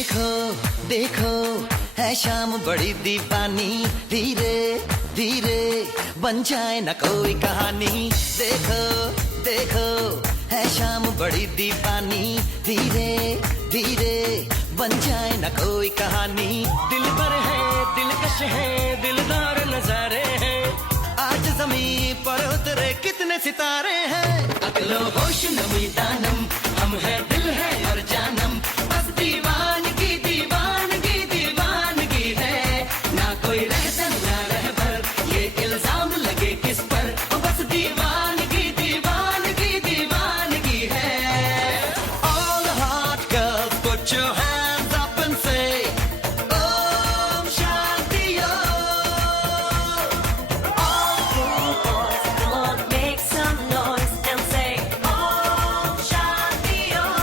देखो देखो है शाम बड़ी दीवानी, धीरे धीरे बन जाए न कोई कहानी। देखो देखो है शाम बड़ी दीवानी, धीरे धीरे बन जाए न कोई कहानी। दिल पर है दिलकश है दिलदार नजारे हैं, आज जमीन पर उतरे कितने सितारे हैं। अकलो होश नमी दानम, हम है दिल है और जानम, बस दीवानगी दीवानगी दीवानगी है। ना कोई रहसन ना रहबर, ये इल्जाम लगे किस पर, बस दीवानगी दीवानगी दीवानगी है। All the hot girls put your hands up and say Om Shanti Om. All cool boys, come on, make some noise and say Om Shanti Om.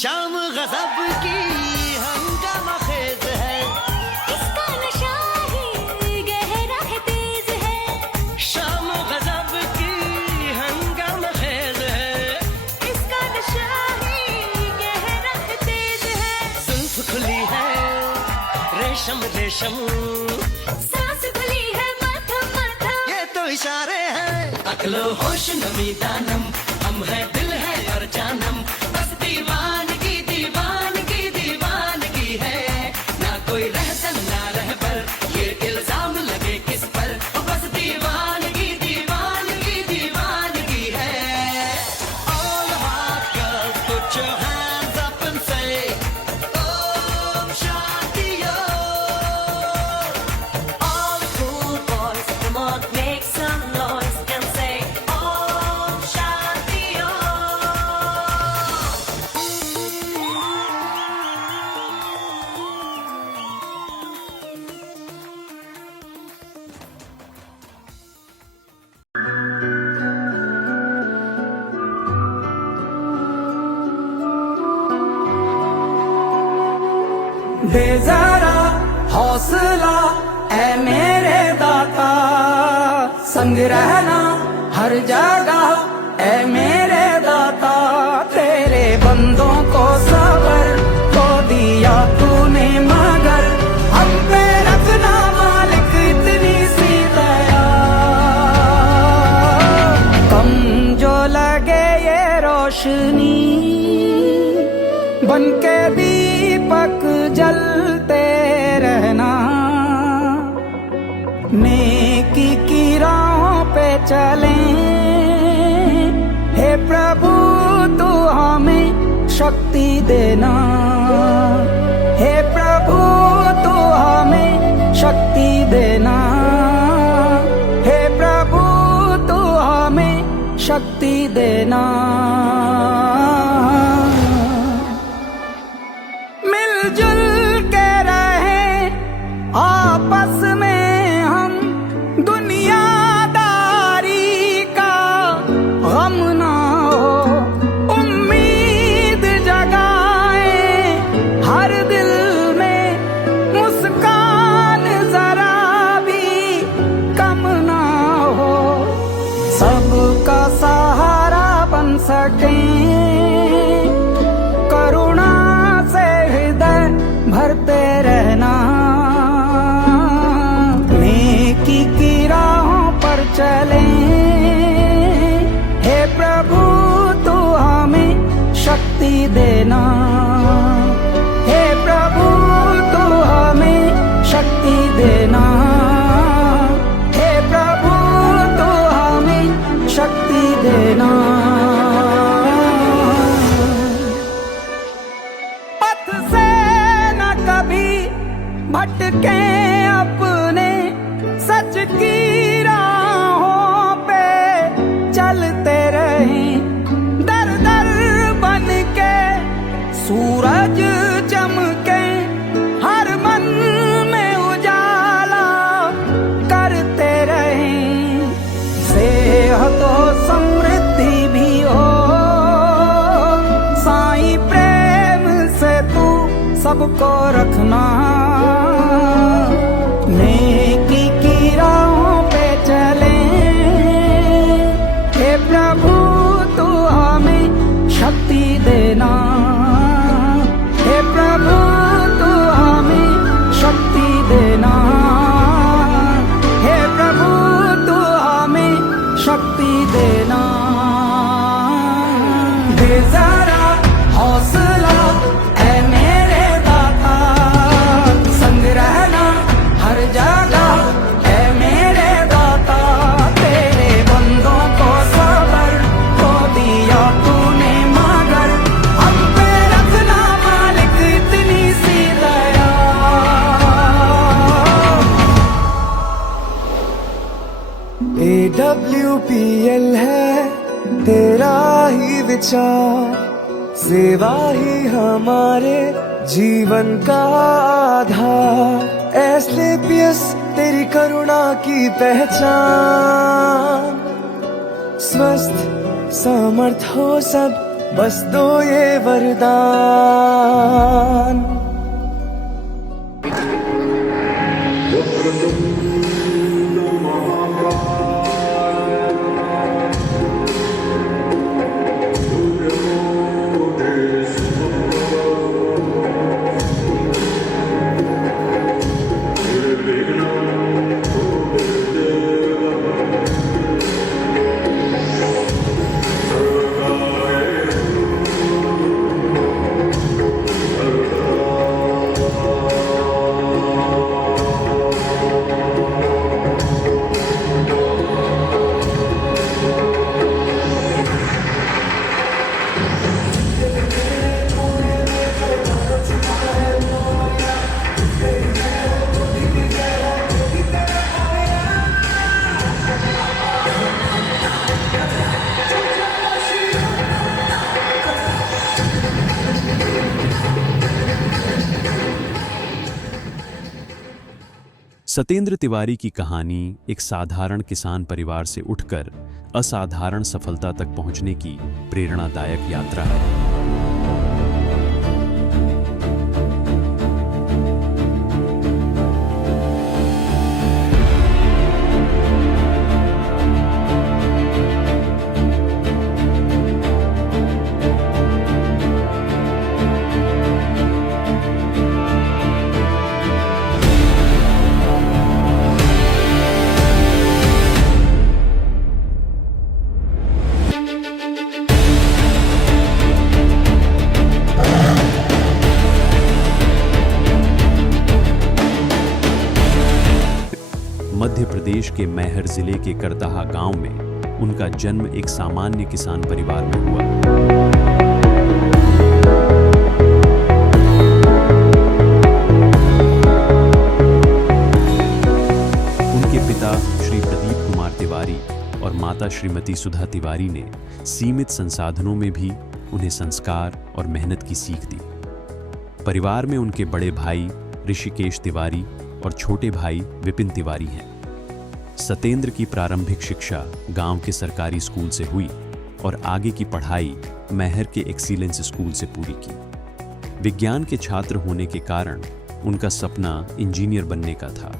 शाम गजब की हंगामा खेज है, इसका नशा ही गहरा है तेज है। शाम गजब की हंगामा खेज है, इसका नशा ही गहरा है तेज है। जुल्फ खुली है रेशम रेशम, सांस खुली है मध्यम मध्यम, ये तो इशारे हैं। अकलो होश नमी दानम, हम है दिल है और जानम, बस दीवानगी दीवानगी दीवानगी है। ना कोई रहसन ना रहबर, ये इल्जाम लगे किस पर, बस दीवानगी दीवानगी दीवानगी है। All the hot girls put your hands up and say Om Shanti Om. all the cool boys, come on, make some noise and say Om Shanti Om. दे जरा हौसला ऐ मेरे दाता, संग रहना हर जगह ऐ मेरे दाता। तेरे बंदों को सबर को दिया तूने, मगर हम पे रखना मालिक इतनी सी दया। कम जो लगे ये रोशनी, बन के दीपक जलते रहना। नेकी की राहों पे चलें, हे प्रभु तू हमें शक्ति देना। हे प्रभु तू हमें शक्ति देना। शक्ति देना। मिलजुल के रहे आपस में हम, दुनियादारी का गम ना हो। उम्मीद जगाए हर दिल में, मुस्कान जरा भी कम ना हो। सबका सहारा बन सके, करुणा से हृदय भरते रहना। नेकी की राहों पर चले, हे प्रभु तू हमें शक्ति देना। हे प्रभु तू हमें शक्ति देना। हे प्रभु तू हमें शक्ति देना। पथ से न कभी भटके अपने, सच की राहों पे चलते रहें। दर दर बन के सूरज चमके, हर मन में उजाला करते रहें। सेहत हो, समृद्धि भी हो, साईं प्रेम से तू सबको रखना। नेकी की राहों पे चले, हे प्रभु तू हमें शक्ति देना। हे प्रभु तू हमें शक्ति देना। हे प्रभु तू हमें शक्ति देना। दे जरा हौसला है मेरे दाता, संग रहना हर जगह है मेरे दाता। तेरे बंदों को सबर को दिया तूने, मगर हम पे रखना मालिक इतनी सी दया। AWPL है तेरा ही विचार, सेवा ही हमारे जीवन का आधार। एसलेपियस तेरी करुणा की पहचान, स्वस्थ समर्थ हो सब, बस दो ये वरदान। सत्येंद्र तिवारी की कहानी एक साधारण किसान परिवार से उठकर असाधारण सफलता तक पहुंचने की प्रेरणादायक यात्रा है। मध्य प्रदेश के मैहर जिले के करदहा गांव में उनका जन्म एक सामान्य किसान परिवार में हुआ। उनके पिता श्री प्रदीप कुमार तिवारी और माता माता श्रीमती सुधा तिवारी ने सीमित संसाधनों में भी उन्हें संस्कार और मेहनत की सीख दी। परिवार में उनके बड़े भाई ऋषिकेश तिवारी और छोटे भाई विपिन तिवारी हैं। सतेंद्र की प्रारंभिक शिक्षा गांव के सरकारी स्कूल से हुई और आगे की पढ़ाई मैहर के एक्सीलेंस स्कूल से पूरी की। विज्ञान के छात्र होने के कारण उनका सपना इंजीनियर बनने का था,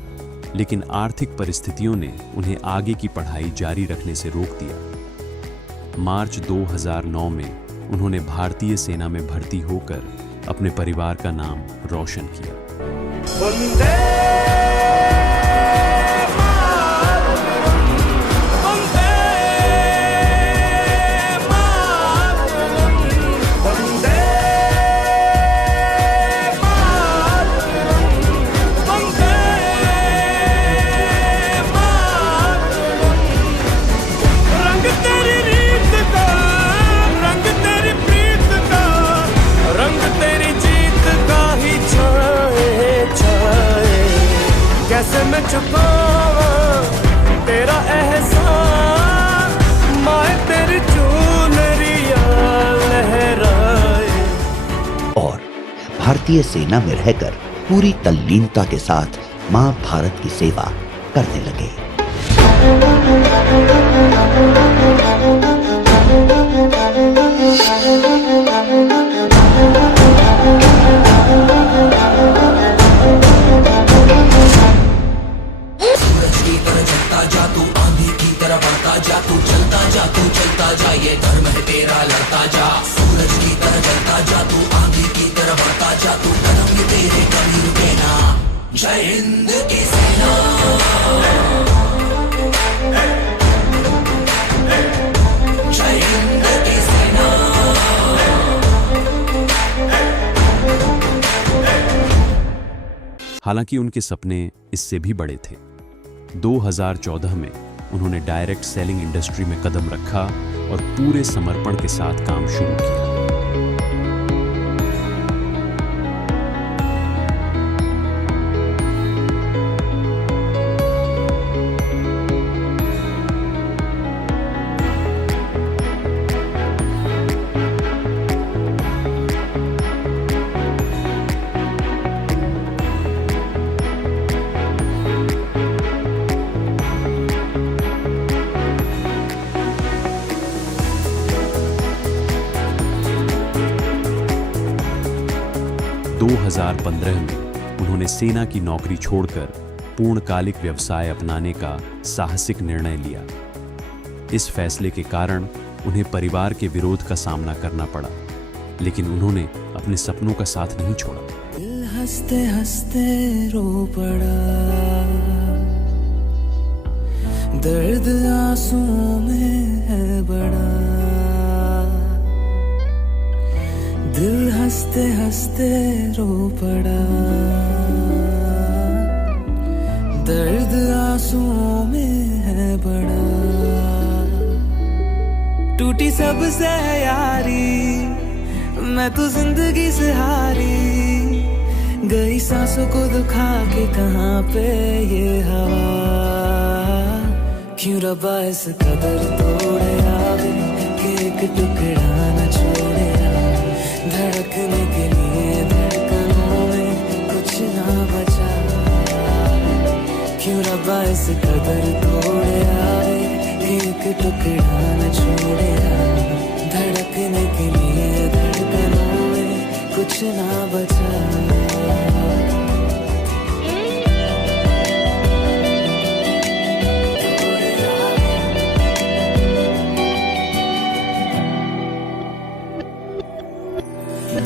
लेकिन आर्थिक परिस्थितियों ने उन्हें आगे की पढ़ाई जारी रखने से रोक दिया। मार्च 2009 में उन्होंने भारतीय सेना में भर्ती होकर अपने परिवार का नाम रोशन किया। वंदे कैसे मैं चुकाऊं तेरा एहसान, माए तेरी चुनरिया लहराए। और भारतीय सेना में रहकर पूरी तल्लीनता के साथ मां भारत की सेवा करने लगे। हालांकि उनके सपने इससे भी बड़े थे। 2014 में उन्होंने डायरेक्ट सेलिंग इंडस्ट्री में कदम रखा और पूरे समर्पण के साथ काम शुरू किया। दो 2015 में उन्होंने सेना की नौकरी छोड़कर पूर्णकालिक व्यवसाय अपनाने का साहसिक निर्णय लिया। इस फैसले के कारण उन्हें परिवार के विरोध का सामना करना पड़ा, लेकिन उन्होंने अपने सपनों का साथ नहीं छोड़ा। दिल हंसते हंसते रो पड़ा, दर्द आंसुओं में है बड़ा। दिल हंसते हंसते रो पड़ा, दर्द आंसुओं में है बड़ा। टूटी सबसे यारी, मैं तो जिंदगी से हारी। गई सांसों को दुखा के कहाँ पे ये हवा। क्यों रब्बा इस कदर तोड़े आवे कि एक टुकड़ा न छोड़े। धड़कने के लिए धड़कनों में कुछ ना बचा। क्यों रब्बा इस कदर तोड़े आवे एक टुकड़ा न छोड़े। धड़कने के लिए धड़कनों में कुछ ना बचा।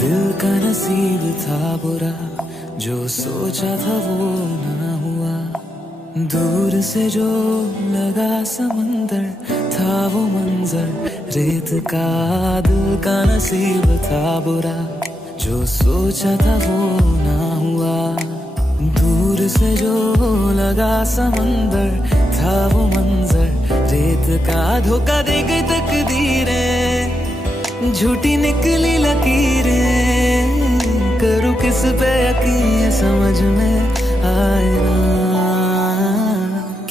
दिल का नसीब था बुरा, जो सोचा था वो ना हुआ। दूर से जो लगा समंदर था वो मंजर रेत का। दिल का नसीब था बुरा, जो सोचा था वो ना हुआ। दूर से जो लगा समंदर था वो मंजर रेत का। धोखा दे गई तकदीरें, झूठी निकली लकीरें। करूं किस पे यकीन समझ में आए ना।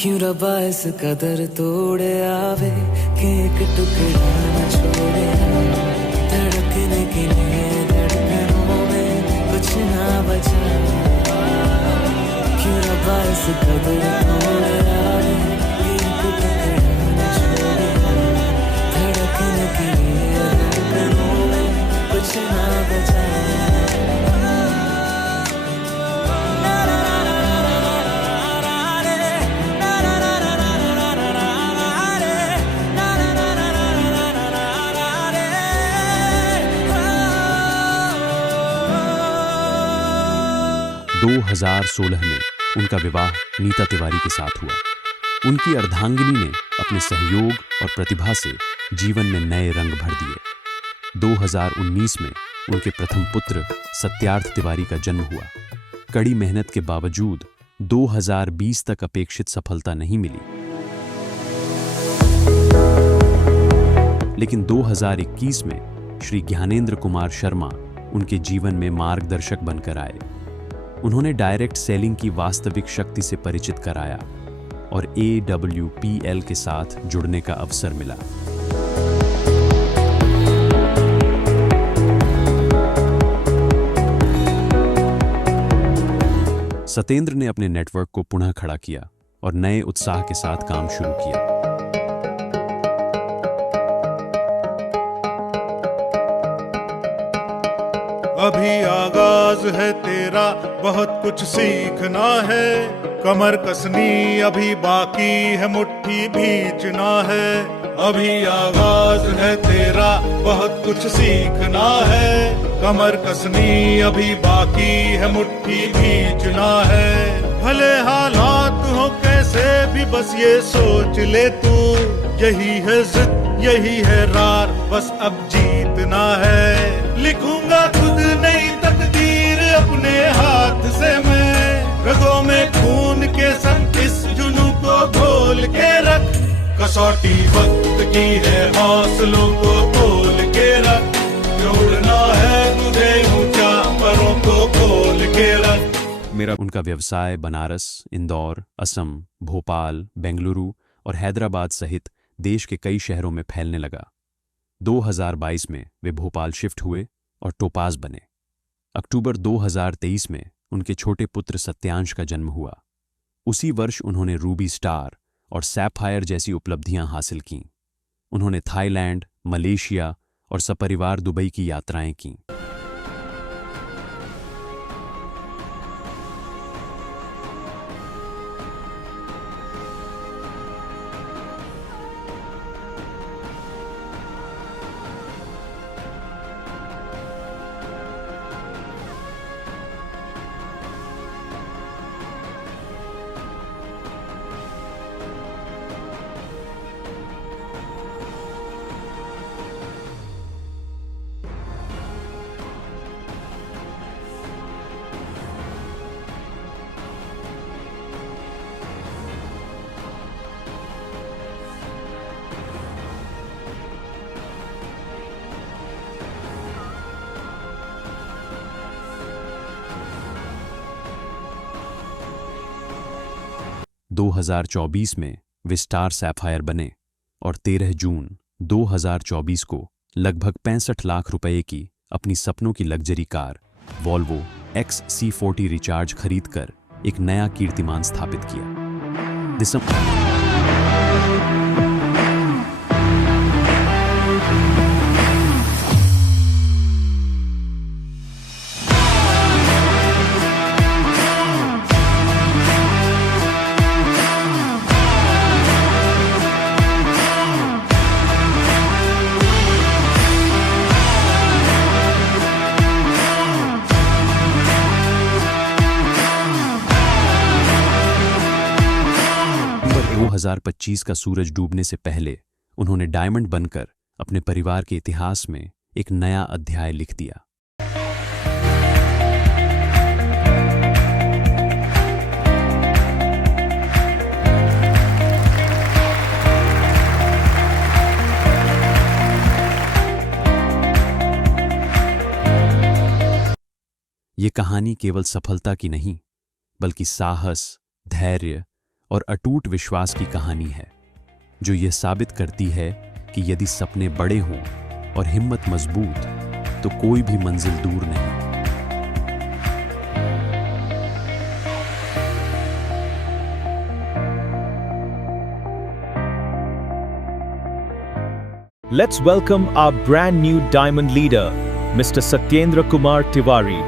क्यों रब्बा इस कदर तोड़े आवे कि एक टुकड़ा न छोड़े, धड़कने के लिए धड़कनों में कुछ ना बचा। क्यों रब्बा इस कदर तोड़े आवे कि एक टुकड़ा न छोड़े, धड़कने के लिए धड़कनों में कुछ ना बचा। दो 2016 में उनका विवाह नीता तिवारी के साथ हुआ। उनकी अर्धांगिनी ने अपने सहयोग और प्रतिभा से जीवन में नए रंग भर दिए। 2019 में उनके प्रथम पुत्र सत्यार्थ तिवारी का जन्म हुआ। कड़ी मेहनत के बावजूद 2020 तक अपेक्षित सफलता नहीं मिली, लेकिन 2021 में श्री ज्ञानेंद्र कुमार शर्मा उनके जीवन में मार्गदर्शक बनकर आए। उन्होंने डायरेक्ट सेलिंग की वास्तविक शक्ति से परिचित कराया और AWPL के साथ जुड़ने का अवसर मिला। सतेंद्र ने अपने नेटवर्क को पुनः खड़ा किया और नए उत्साह के साथ काम शुरू किया। अभी आगाज है तेरा, बहुत कुछ सीखना है, कमर कसनी अभी बाकी है, मुट्ठी भींचना है। अभी आगाज है तेरा, बहुत कुछ सीखना है, कमर कसनी अभी बाकी है, मुट्ठी भींचना है। भले हालात हो कैसे भी बस ये सोच ले तू, यही है जिद यही है रार, बस अब जीतना है। लिखूंगा खुद नई तकदीर अपने हाथ से मैं, रगों में खून के संग इस जुनू को घोल के रख। कसौटी वक्त की है, हौसलों को खोल के रख, जोड़ना है तुझे ऊंचा, परों को खोल के रख। मेरा उनका व्यवसाय बनारस, इंदौर, असम, भोपाल, बेंगलुरु और हैदराबाद सहित देश के कई शहरों में फैलने लगा। 2022 में वे भोपाल शिफ्ट हुए और टोपाज बने। अक्टूबर 2023 में उनके छोटे पुत्र सत्यांश का जन्म हुआ। उसी वर्ष उन्होंने रूबी स्टार और सैफायर जैसी उपलब्धियां हासिल कीं। उन्होंने थाईलैंड, मलेशिया और सपरिवार दुबई की यात्राएं कीं। – 2024 में वे स्टार सैफायर बने और 13 जून 2024 को लगभग 65 लाख रुपए की अपनी सपनों की luxury car Volvo XC40 recharge खरीदकर एक नया कीर्तिमान स्थापित किया। दिसंबर 2025 का सूरज डूबने से पहले उन्होंने डायमंड बनकर अपने परिवार के इतिहास में एक नया अध्याय लिख दिया। ये कहानी केवल सफलता की नहीं, बल्कि साहस, धैर्य और अटूट विश्वास की कहानी है, जो यह साबित करती है कि यदि सपने बड़े हों और हिम्मत मजबूत, तो कोई भी मंजिल दूर नहीं। Let's welcome our brand new diamond leader, Mr. Satyendra Kumar Tiwari.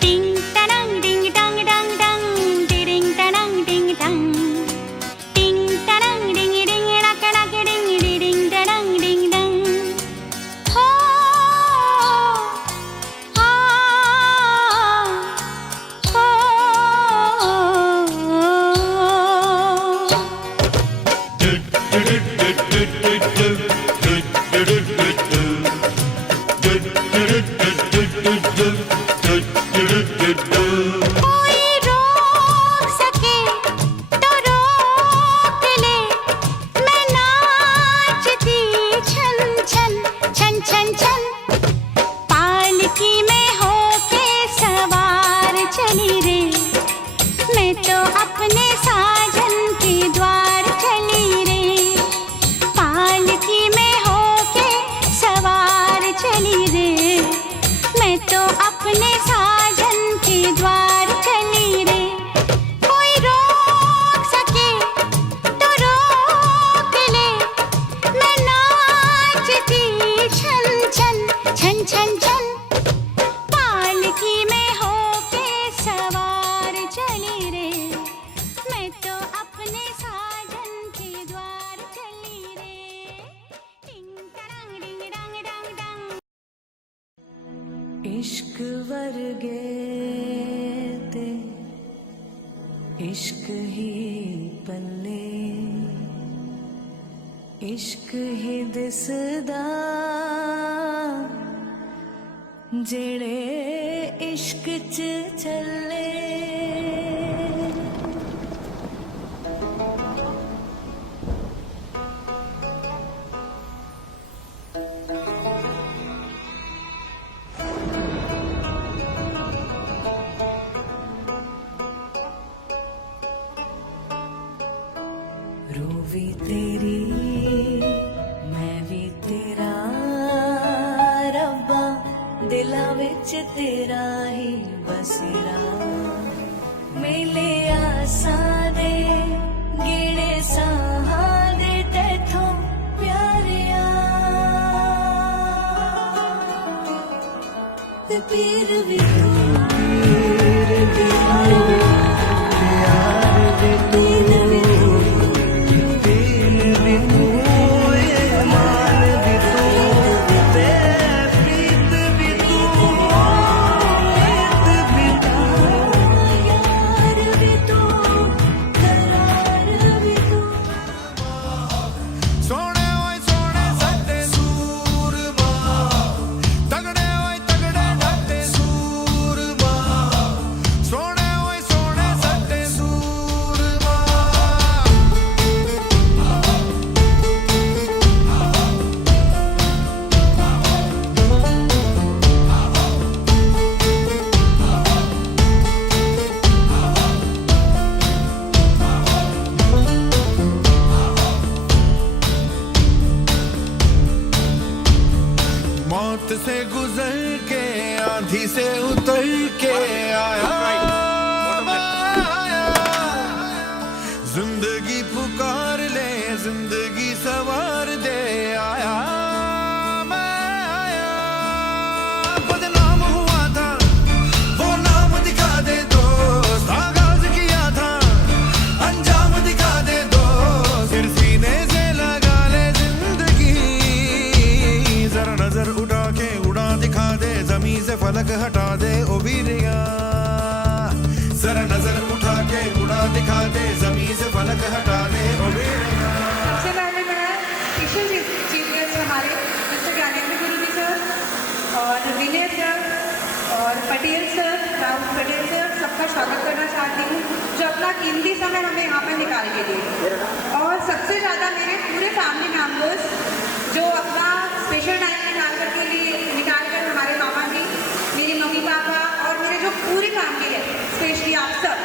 Ding dang ding dang dang dang, ding dang ding dang, ding dang ding ding rak rak ding ding dang ding dang. Ho ha ho. मैं तो अपने साजन के द्वार चली रे, कोई रोक सके तो रोक ले, मैं नाचती छन छन छन छन छन, पालकी में होके सवार चली रे, मैं तो अपने साजन के द्वार चली रे। टिंग टरंग डिंग डंग डंग डंग। इश्क वर्गे ते इश्क ही पल्ले, इश्क ही दिसदा जेड़े इश्क च चले। रूवी तेरी मैं भी तेरा रब्बा, दिला विच तेरा ही बसेरा, मेले आसा दे गेड़े साहा दे तैथों प्यारिया, ते पीर भी तू, पीर भी तू, प्यार भी तीन भी तू, दिल भी तू, ये मान भी तू, ते प्रीत भी तू, प्रीत भी तू, यार भी तू, करार भी तू। सोने ओए सोने सट्टे सूरमा, तगड़े ओए तगड़े डटे सूरमा, सोने ओए सोने सट्टे सूरमा। मौत से गुजर के आंधी से उतर के आया मैं आया, जिंदगी पुकार ले जिंदगी सवार दे आया मैं आया, बदनाम हुआ था वो नाम दिखा दे दोस्त, आगाज किया था अंजाम दिखा दे दोस्त, फिर सीने से लगा ले जिंदगी, जरा नजर उठा के उड़ा दिखा दे, जमीन से फलक हटा दे ओ वीरिया, जरा नजर उठा के उड़ा दिखा दे, जमीन से फलक हटा दे ओ वीरिया। सबसे पहले मैं स्पेशल चीफ गेस्ट हमारे मिस्टर ज्ञानेंद्र गुरु जी सर और विनय सर और पटेल सर, राहुल पटेल सर, सबका स्वागत करना चाहती हूँ जो अपना कीमती समय हमें यहाँ पर निकाल के दिए, और सबसे ज़्यादा मेरे पूरे फैमिली मेम्बर्स जो अपना स्पेशल टाइम निकाल कर हमारे मामा जी, मेरे मम्मी पापा और मेरे जो पूरी फैमिली है, स्पेशली आप सब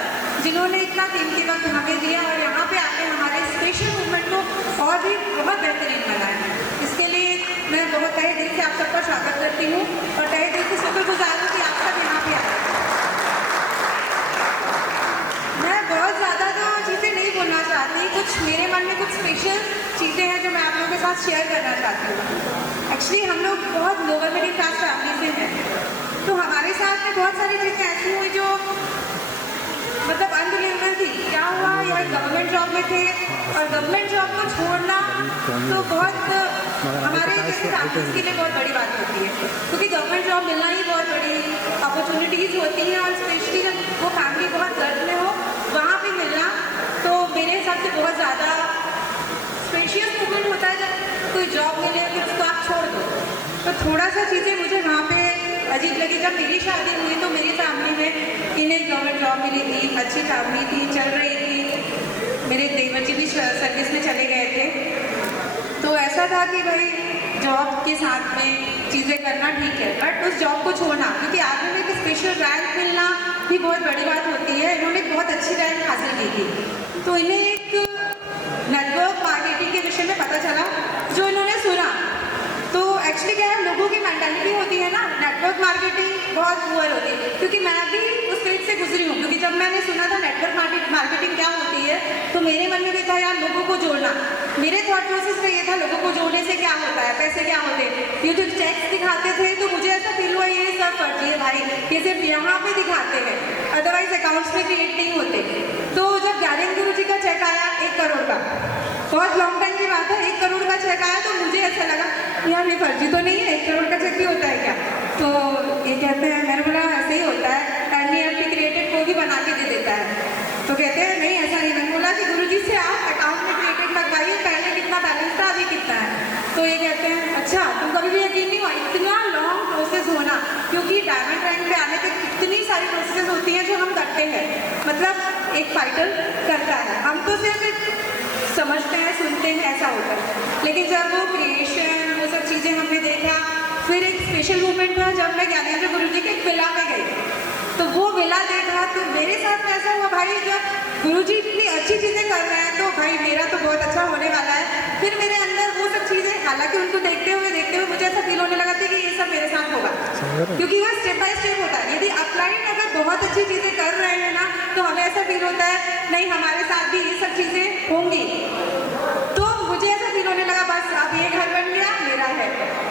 जिन्होंने इतना कीमती वक्त हमें दिया और यहाँ पे आके हमारे स्पेशल मूवमेंट को और भी बहुत बेहतरीन बनाया, इसके लिए मैं बहुत तहे दिल से आप सबका स्वागत करती हूँ और तहे दिल से शुक्रगुजार हूँ कि आप सब यहाँ पे आए। मैं बहुत ज़्यादा तो चीज़ें नहीं बोलना चाहती, कुछ मेरे मन में कुछ स्पेशल चीज़ें हैं जो मैं आप लोगों के साथ शेयर करना चाहती हूँ। एक्चुअली हम लोग बहुत लोअर मिडिल क्लास फैमिली से हैं, तो हमारे साथ में बहुत सारी चीज़ें ऐसी हुई जो मतलब अनबिलीवेबल थी। क्या हुआ, यह गवर्नमेंट जॉब में थे और गवर्नमेंट जॉब को छोड़ना तो बहुत हमारे जैसे फैमिलीज के लिए बहुत बड़ी बात होती है, क्योंकि गवर्नमेंट जॉब मिलना ही बहुत बड़ी अपॉर्चुनिटीज़ होती हैं, और स्पेशली जब वो फैमिली बहुत गर्व में हो वहाँ पे मिलना, तो मेरे हिसाब से बहुत ज़्यादा स्पेशियस मूवमेंट होता है जब कोई जॉब मिले फिर उसको आप छोड़ दो। तो थोड़ा सा चीज़ें मुझे वहाँ पे अजीब लगी। जब मेरी शादी हुई तो मेरी फैमिली में इन्हें गवर्नमेंट जॉब मिली थी, अच्छी फैमिली थी, चल रही थी, मेरे देवर जी भी सर्विस में चले गए थे, तो ऐसा था कि भाई जॉब के साथ में चीज़ें करना ठीक है, बट उस जॉब को छोड़ना, क्योंकि आगे में एक स्पेशल रैंक मिलना भी बहुत बड़ी बात होती है। इन्होंने बहुत अच्छी रैंक हासिल की थी, तो इन्हें एक नेटवर्क मार्केटिंग के विषय में पता चला जो इन्होंने सुना। तो एक्चुअली क्या है, लोगों की मेंटालिटी होती है ना, नेटवर्क मार्केटिंग बहुत पुअर होती, क्योंकि मैं भी उस फेज से गुजरी हूँ। क्योंकि जब मैंने सुना था नेटवर्क मार्केटिंग क्या होती है, तो मेरे मन में भी था यार लोगों को जोड़ना। मेरे थॉट प्रोसेस में ये था लोगों को जोड़ने से क्या होता है, पैसे क्या होते हैं। ये जो चेक्स दिखाते थे तो मुझे ऐसा फील हुआ ये सब फर्जी है भाई, ये सिर्फ यहाँ पे दिखाते हैं, अदरवाइज अकाउंट्स में क्रिएट नहीं होते। तो जब ज्ञानेंद्र गुरु जी का चेक आया 1 करोड़ का, बहुत लॉन्ग टाइम की बात है, 1 करोड़ का चेक आया तो मुझे ऐसा लगा यार ये फर्जी तो नहीं है, 1 करोड़ का चेक भी होता है क्या। तो ये कहते हैं, मैंने बोला ऐसे ही होता है, एनईएफटी क्रिएटेड को भी बना के दे देता है। तो कहते हैं नहीं ऐसा नहीं। मैंने बोला कि गुरुजी से आप अकाउंट में क्रिएटेड लगवाइए, पहले कितना बैलेंस था अभी कितना है। तो ये कहते हैं अच्छा, तुम कभी भी यकीन नहीं हुआ इतना लॉन्ग प्रोसेस होना, क्योंकि डायमंड रैंक पे आने तक कितनी सारी प्रोसेस होती हैं जो हम करते हैं, मतलब एक फाइटर करता है, हम तो सिर्फ समझते हैं सुनते हैं ऐसा होता है। लेकिन जब वो क्रिएशन वो सब चीज़ें हमने देखा, फिर एक स्पेशल मोमेंट था जब मैं ज्ञानेंद्र गुरु जी के विला में गई, तो वो विला देखा तो मेरे साथ में ऐसा हुआ भाई जब गुरुजी इतनी अच्छी चीज़ें कर रहे हैं तो भाई मेरा तो बहुत अच्छा होने वाला है। फिर मेरे अंदर वो सब चीज़ें, हालांकि उनको देखते हुए मुझे ऐसा फील होने लगा था कि ये सब मेरे साथ होगा, क्योंकि वह स्टेप बाय स्टेप होता है। यदि अपलाइन अगर बहुत अच्छी चीज़ें कर रहे हैं ना, तो हमें ऐसा फील होता है नहीं हमारे साथ भी ये सब चीज़ें होंगी। तो मुझे ऐसा फील होने लगा बस अब ये घर बन गया मेरा है,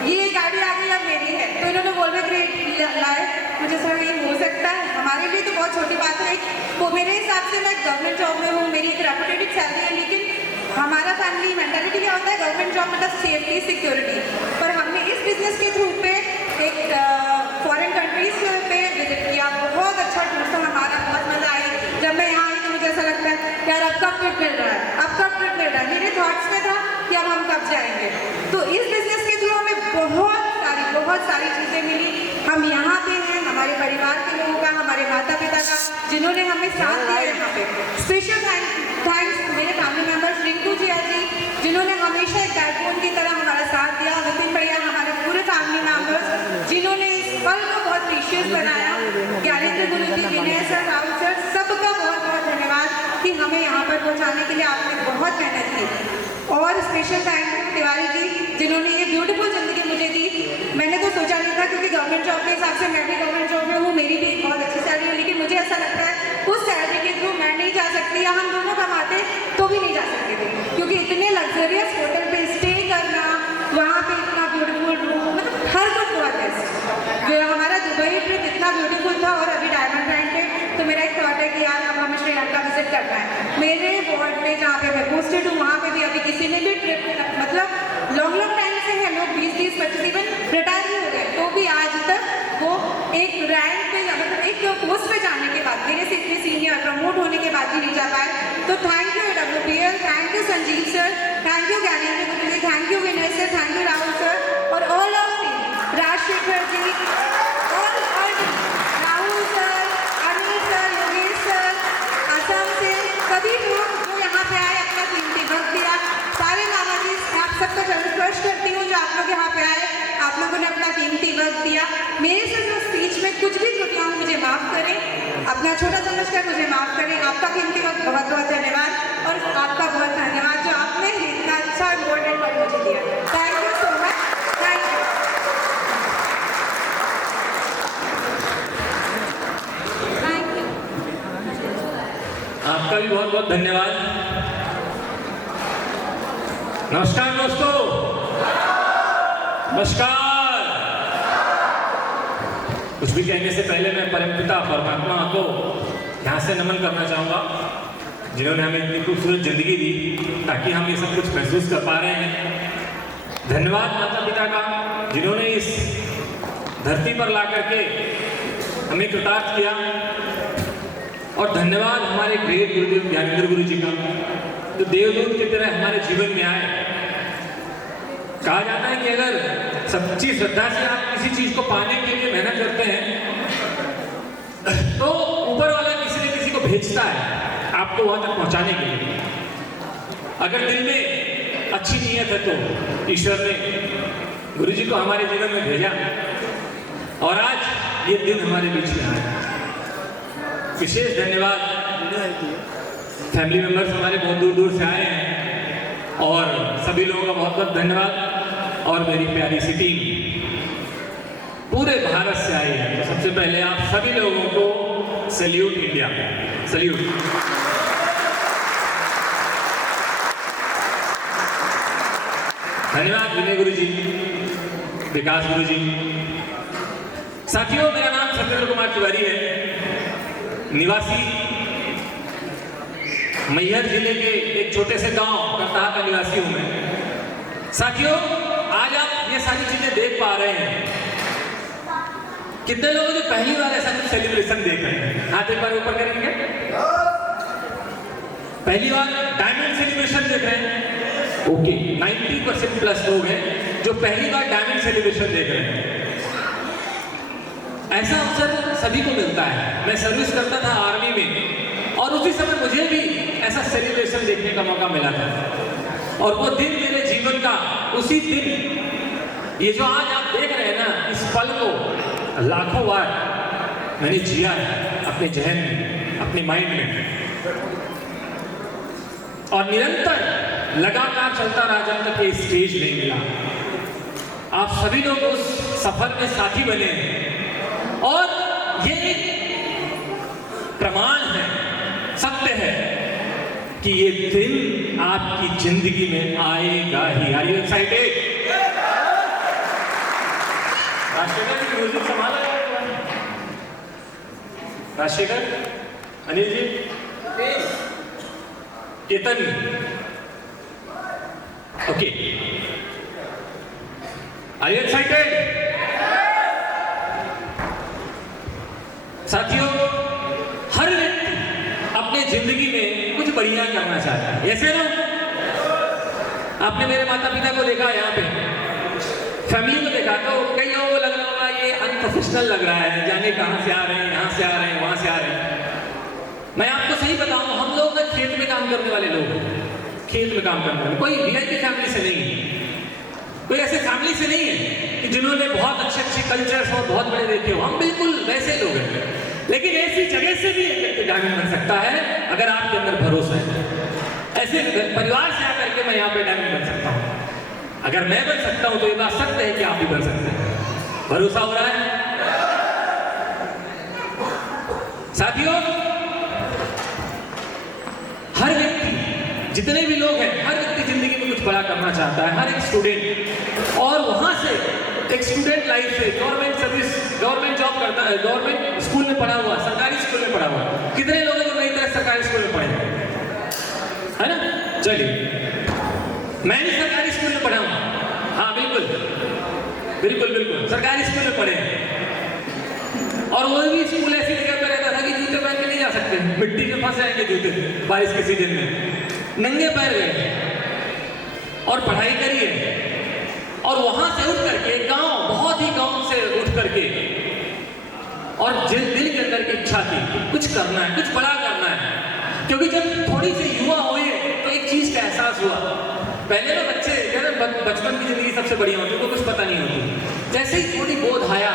ये गाड़ी आ गई अब मेरी है। तो इन्होंने वॉल्वे ग्रेड लाए, मुझे सर ये हो सकता है, हमारे लिए तो बहुत छोटी बात है। वो मेरे हिसाब से मैं गवर्नमेंट जॉब में हूँ, मेरी एक रेपुटेटेड सैलरी है, लेकिन हमारा फैमिली मेंटालिटी क्या होता है, गवर्नमेंट जॉब मतलब सेफ्टी सिक्योरिटी। पर हमने इस बिजनेस के थ्रू पे एक फॉरेन कंट्रीज पे विजिट किया, बहुत अच्छा टूर था हमारा, बहुत मज़ा आई। जब मैं यहाँ आई तो मुझे ऐसा लगता है यार अब कब ट्रिप मिल रहा है, अब कब ट्रिप मिल रहा है। मेरे थॉट्स में था कि अब हम कब जाएंगे। तो इस बिजनेस के थ्रू हमें बहुत सारी चीज़ें मिली। हम यहाँ पे हैं हमारे परिवार के लोगों का, हमारे माता पिता का, जिन्होंने हमें साथ दिया यहाँ पे। स्पेशल थैंक्स मेरे फैमिली मेम्बर्स, रिंकू जी जिन्होंने हमेशा एक बैकबोन की तरह हमारा साथ दिया, विपिन भैया, हमारे पूरे फैमिली मेम्बर्स जिन्होंने इस पल को बहुत प्रीशियस बनाया, ज्ञानेंद्र गुरु जी, विनय सर, राहुल सर, सबका बहुत बहुत धन्यवाद कि हमें यहाँ पर पहुँचाने के लिए आपने बहुत मेहनत की। और special thank you Tiwari ji जिन्होंने ये ब्यूटीफुल ज़िंदगी मुझे दी। मैंने तो सोचा नहीं था, क्योंकि गवर्नमेंट जॉब के हिसाब से मैं भी गवर्नमेंट जॉब में हूँ, मेरी भी बहुत अच्छी सैलरी है, लेकिन मुझे ऐसा लगता है उस सैलरी के थ्रू मैं नहीं जा सकती, या हम दोनों कमाते तो भी नहीं जा सकते थे, क्योंकि इतने लग्जरियस होटल पे स्टे करना, वहाँ पे इतना ब्यूटीफुल रूम, मतलब हर कुछ बहुत बेस्ट। जो हमारा दुबई ट्रिप इतना ब्यूटीफुल था, और अभी डायमंड रैंक पे तो मेरा एक थॉट है कि यार अब हमें श्रीलंका विजिट करना है। मेरे वार्ड में जहाँ पे मैं पोस्टेड हूँ वहाँ पे भी अभी किसी ने भी ट्रिप, मतलब लॉन्ग टाइम से है, लोग 20-25 इवन रिटायर ही हो गए, तो भी आज तक वो एक रैंक पे, मतलब एक पोस्ट पे जाने के बाद, मेरे से इतने सीनियर प्रमोट होने के बाद भी नहीं जा पाए। तो thank you WPL, thank you Sanjeev sir, thank you Gyanendra guru ji, thank you Vinay sir, thank you Rahul sir, और all of team, Rajshekhar ji, और Rahul sir, Anil sir, Yogesh sir, Assam से सभी लोग जो यहाँ पे आए, अपना कीमती वक्त दिया। सारे नामाजी आप सबका स्पर्श करती हूँ जो आप लोग यहाँ पे आए, आप लोगों ने अपना कीमती वक्त दिया। मेरे से जो स्पीच में कुछ भी त्रुटियाँ हों मुझे माफ़ करें, अपना छोटा समझकर मुझे माफ़ करें। आपका कीमती वक्त बहुत बहुत धन्यवाद, और आपका बहुत धन्यवाद जो आपने इतना अच्छा इम्पोर्टेंट पल मुझे दिया। Thank you so much, thank you. Thank you, आपका भी बहुत बहुत धन्यवाद। नमस्कार दोस्तों, नमस्कार। कुछ भी कहने से पहले मैं परमपिता परमात्मा को यहाँ से नमन करना चाहूँगा, जिन्होंने हमें इतनी खूबसूरत जिंदगी दी ताकि हम ये सब कुछ महसूस कर पा रहे हैं। धन्यवाद माता पिता का, जिन्होंने इस धरती पर ला करके हमें कृतार्थ किया, और धन्यवाद हमारे ग्रेट गुरुदेव ज्ञानेंद्र गुरु जी का, जो देवदूत की तरह हमारे जीवन में आए। कहा जाता है कि अगर सच्ची श्रद्धा से आप किसी चीज को पाने के लिए मेहनत करते हैं, तो ऊपर वाला किसी न किसी को भेजता है आपको वहां तक पहुंचाने के लिए। अगर दिल में अच्छी नीयत है तो ईश्वर ने गुरु जी को हमारे जीवन में भेजा, और आज ये दिन हमारे बीच में आया। विशेष धन्यवाद फैमिली मेंबर्स हमारे बहुत दूर दूर से आए हैं, और सभी लोगों का बहुत बहुत धन्यवाद, और मेरी प्यारी सी टीम। पूरे भारत से आई है। तो सबसे पहले आप सभी लोगों को सैल्यूट इंडिया, सैल्यूट। धन्यवाद विनय गुरु जी, विकास गुरु जी। साथियों, मेरा नाम सत्येंद्र कुमार तिवारी है, निवासी मैहर जिले के एक छोटे से गांव करताहा का निवासी हूं मैं। साथियों, आज आप ये सारी चीजें देख पा रहे हैं। कितने लोग जो पहली बार ऐसा कुछ सेलिब्रेशन देख रहे हैं, हाथ एक बार ऊपर करेंगे। पहली बार डायमंड सेलिब्रेशन देख रहे हैं। ओके, 90% प्लस लोग हैं जो पहली बार डायमंड सेलिब्रेशन देख रहे हैं। ऐसा अवसर सभी को मिलता है। मैं सर्विस करता था आर्मी में और उसी समय मुझे भी ऐसा सेलिब्रेशन देखने का मौका मिला था। और वो दिन मेरे जीवन का, उसी दिन, ये जो आज आप देख रहे हैं ना, इस पल को लाखों बार मैंने जिया है अपने जहन में, अपने माइंड में, और निरंतर लगातार चलता रहा जब तक ये स्टेज नहीं मिला। आप सभी लोग उस सफर में साथी बने हैं और ये एक प्रमाण है, सत्य है कि ये दिन आपकी जिंदगी में आएगा ही। Are you excited? Rajshekhar ji music संभाला है, Rajshekhar, Anil ji, Ketan, okay, are you excited? साथियों, हर व्यक्ति अपने जिंदगी में कुछ बढ़िया करना चाहता है, ऐसे ना? आपने मेरे माता पिता को देखा, यहाँ पे फैमिली को देखा, तो कई लोगों को लग रहा होगा ये अनप्रोफेशनल लग रहा है, जाने कहाँ से आ रहे हैं, यहाँ से आ रहे हैं, वहाँ से आ रहे हैं। मैं आपको सही बताऊं, हम लोग ना खेत में काम करने वाले लोग हैं, खेत में काम करने वाले। कोई वीआईपी फैमिली से नहीं है, कोई ऐसे फैमिली से नहीं है कि जिन्होंने बहुत अच्छे अच्छे कल्चर्स और बहुत बड़े देखे हो। हम बिल्कुल वैसे लोग हैं, लेकिन ऐसी जगह से भी एक व्यक्ति डायमंड बन सकता है अगर आपके अंदर भरोसा है। ऐसे परिवार से आकर के मैं यहाँ पे डायमंड बन सकता हूँ। अगर मैं बन सकता हूँ तो ये बात सत्य है कि आप भी बन सकते हैं। भरोसा हो रहा है? साथियों, हर व्यक्ति, जितने भी लोग हैं, हर व्यक्ति जिंदगी में कुछ बड़ा करना चाहता है, हर एक स्टूडेंट। और वहां से एक स्टूडेंट लाइफ से गवर्नमेंट सर्विस, गवर्नमेंट जॉब करता है, गवर्नमेंट स्कूल में पढ़ा हुआ, सरकारी स्कूल में पढ़ा हुआ। कितने लोग हैं जो मेरी तरह सरकारी स्कूल में पढ़े है ना? चलिए, मैं भी सरकारी स्कूल में पढ़ा हूँ। हाँ, बिल्कुल बिल्कुल बिल्कुल सरकारी स्कूल में पढ़े हैं। और वो भी स्कूल ऐसी जगह पर रहता था कि जूते पहन के नहीं जा सकते, मिट्टी में फंस जाएंगे जूते बारिश के सीजन में। नंगे पैर गए और पढ़ाई करी है। और वहां से उठ करके गांव, बहुत ही गांव से उठ करके, और दिल के अंदर की इच्छा थी कुछ करना है, कुछ बड़ा करना है। क्योंकि जब थोड़ी सी युवा हुए तो एक चीज का एहसास हुआ। पहले ना बच्चे, बचपन की जिंदगी सबसे बढ़िया होती है, उनको कुछ पता नहीं होती। जैसे ही थोड़ी बोध आया,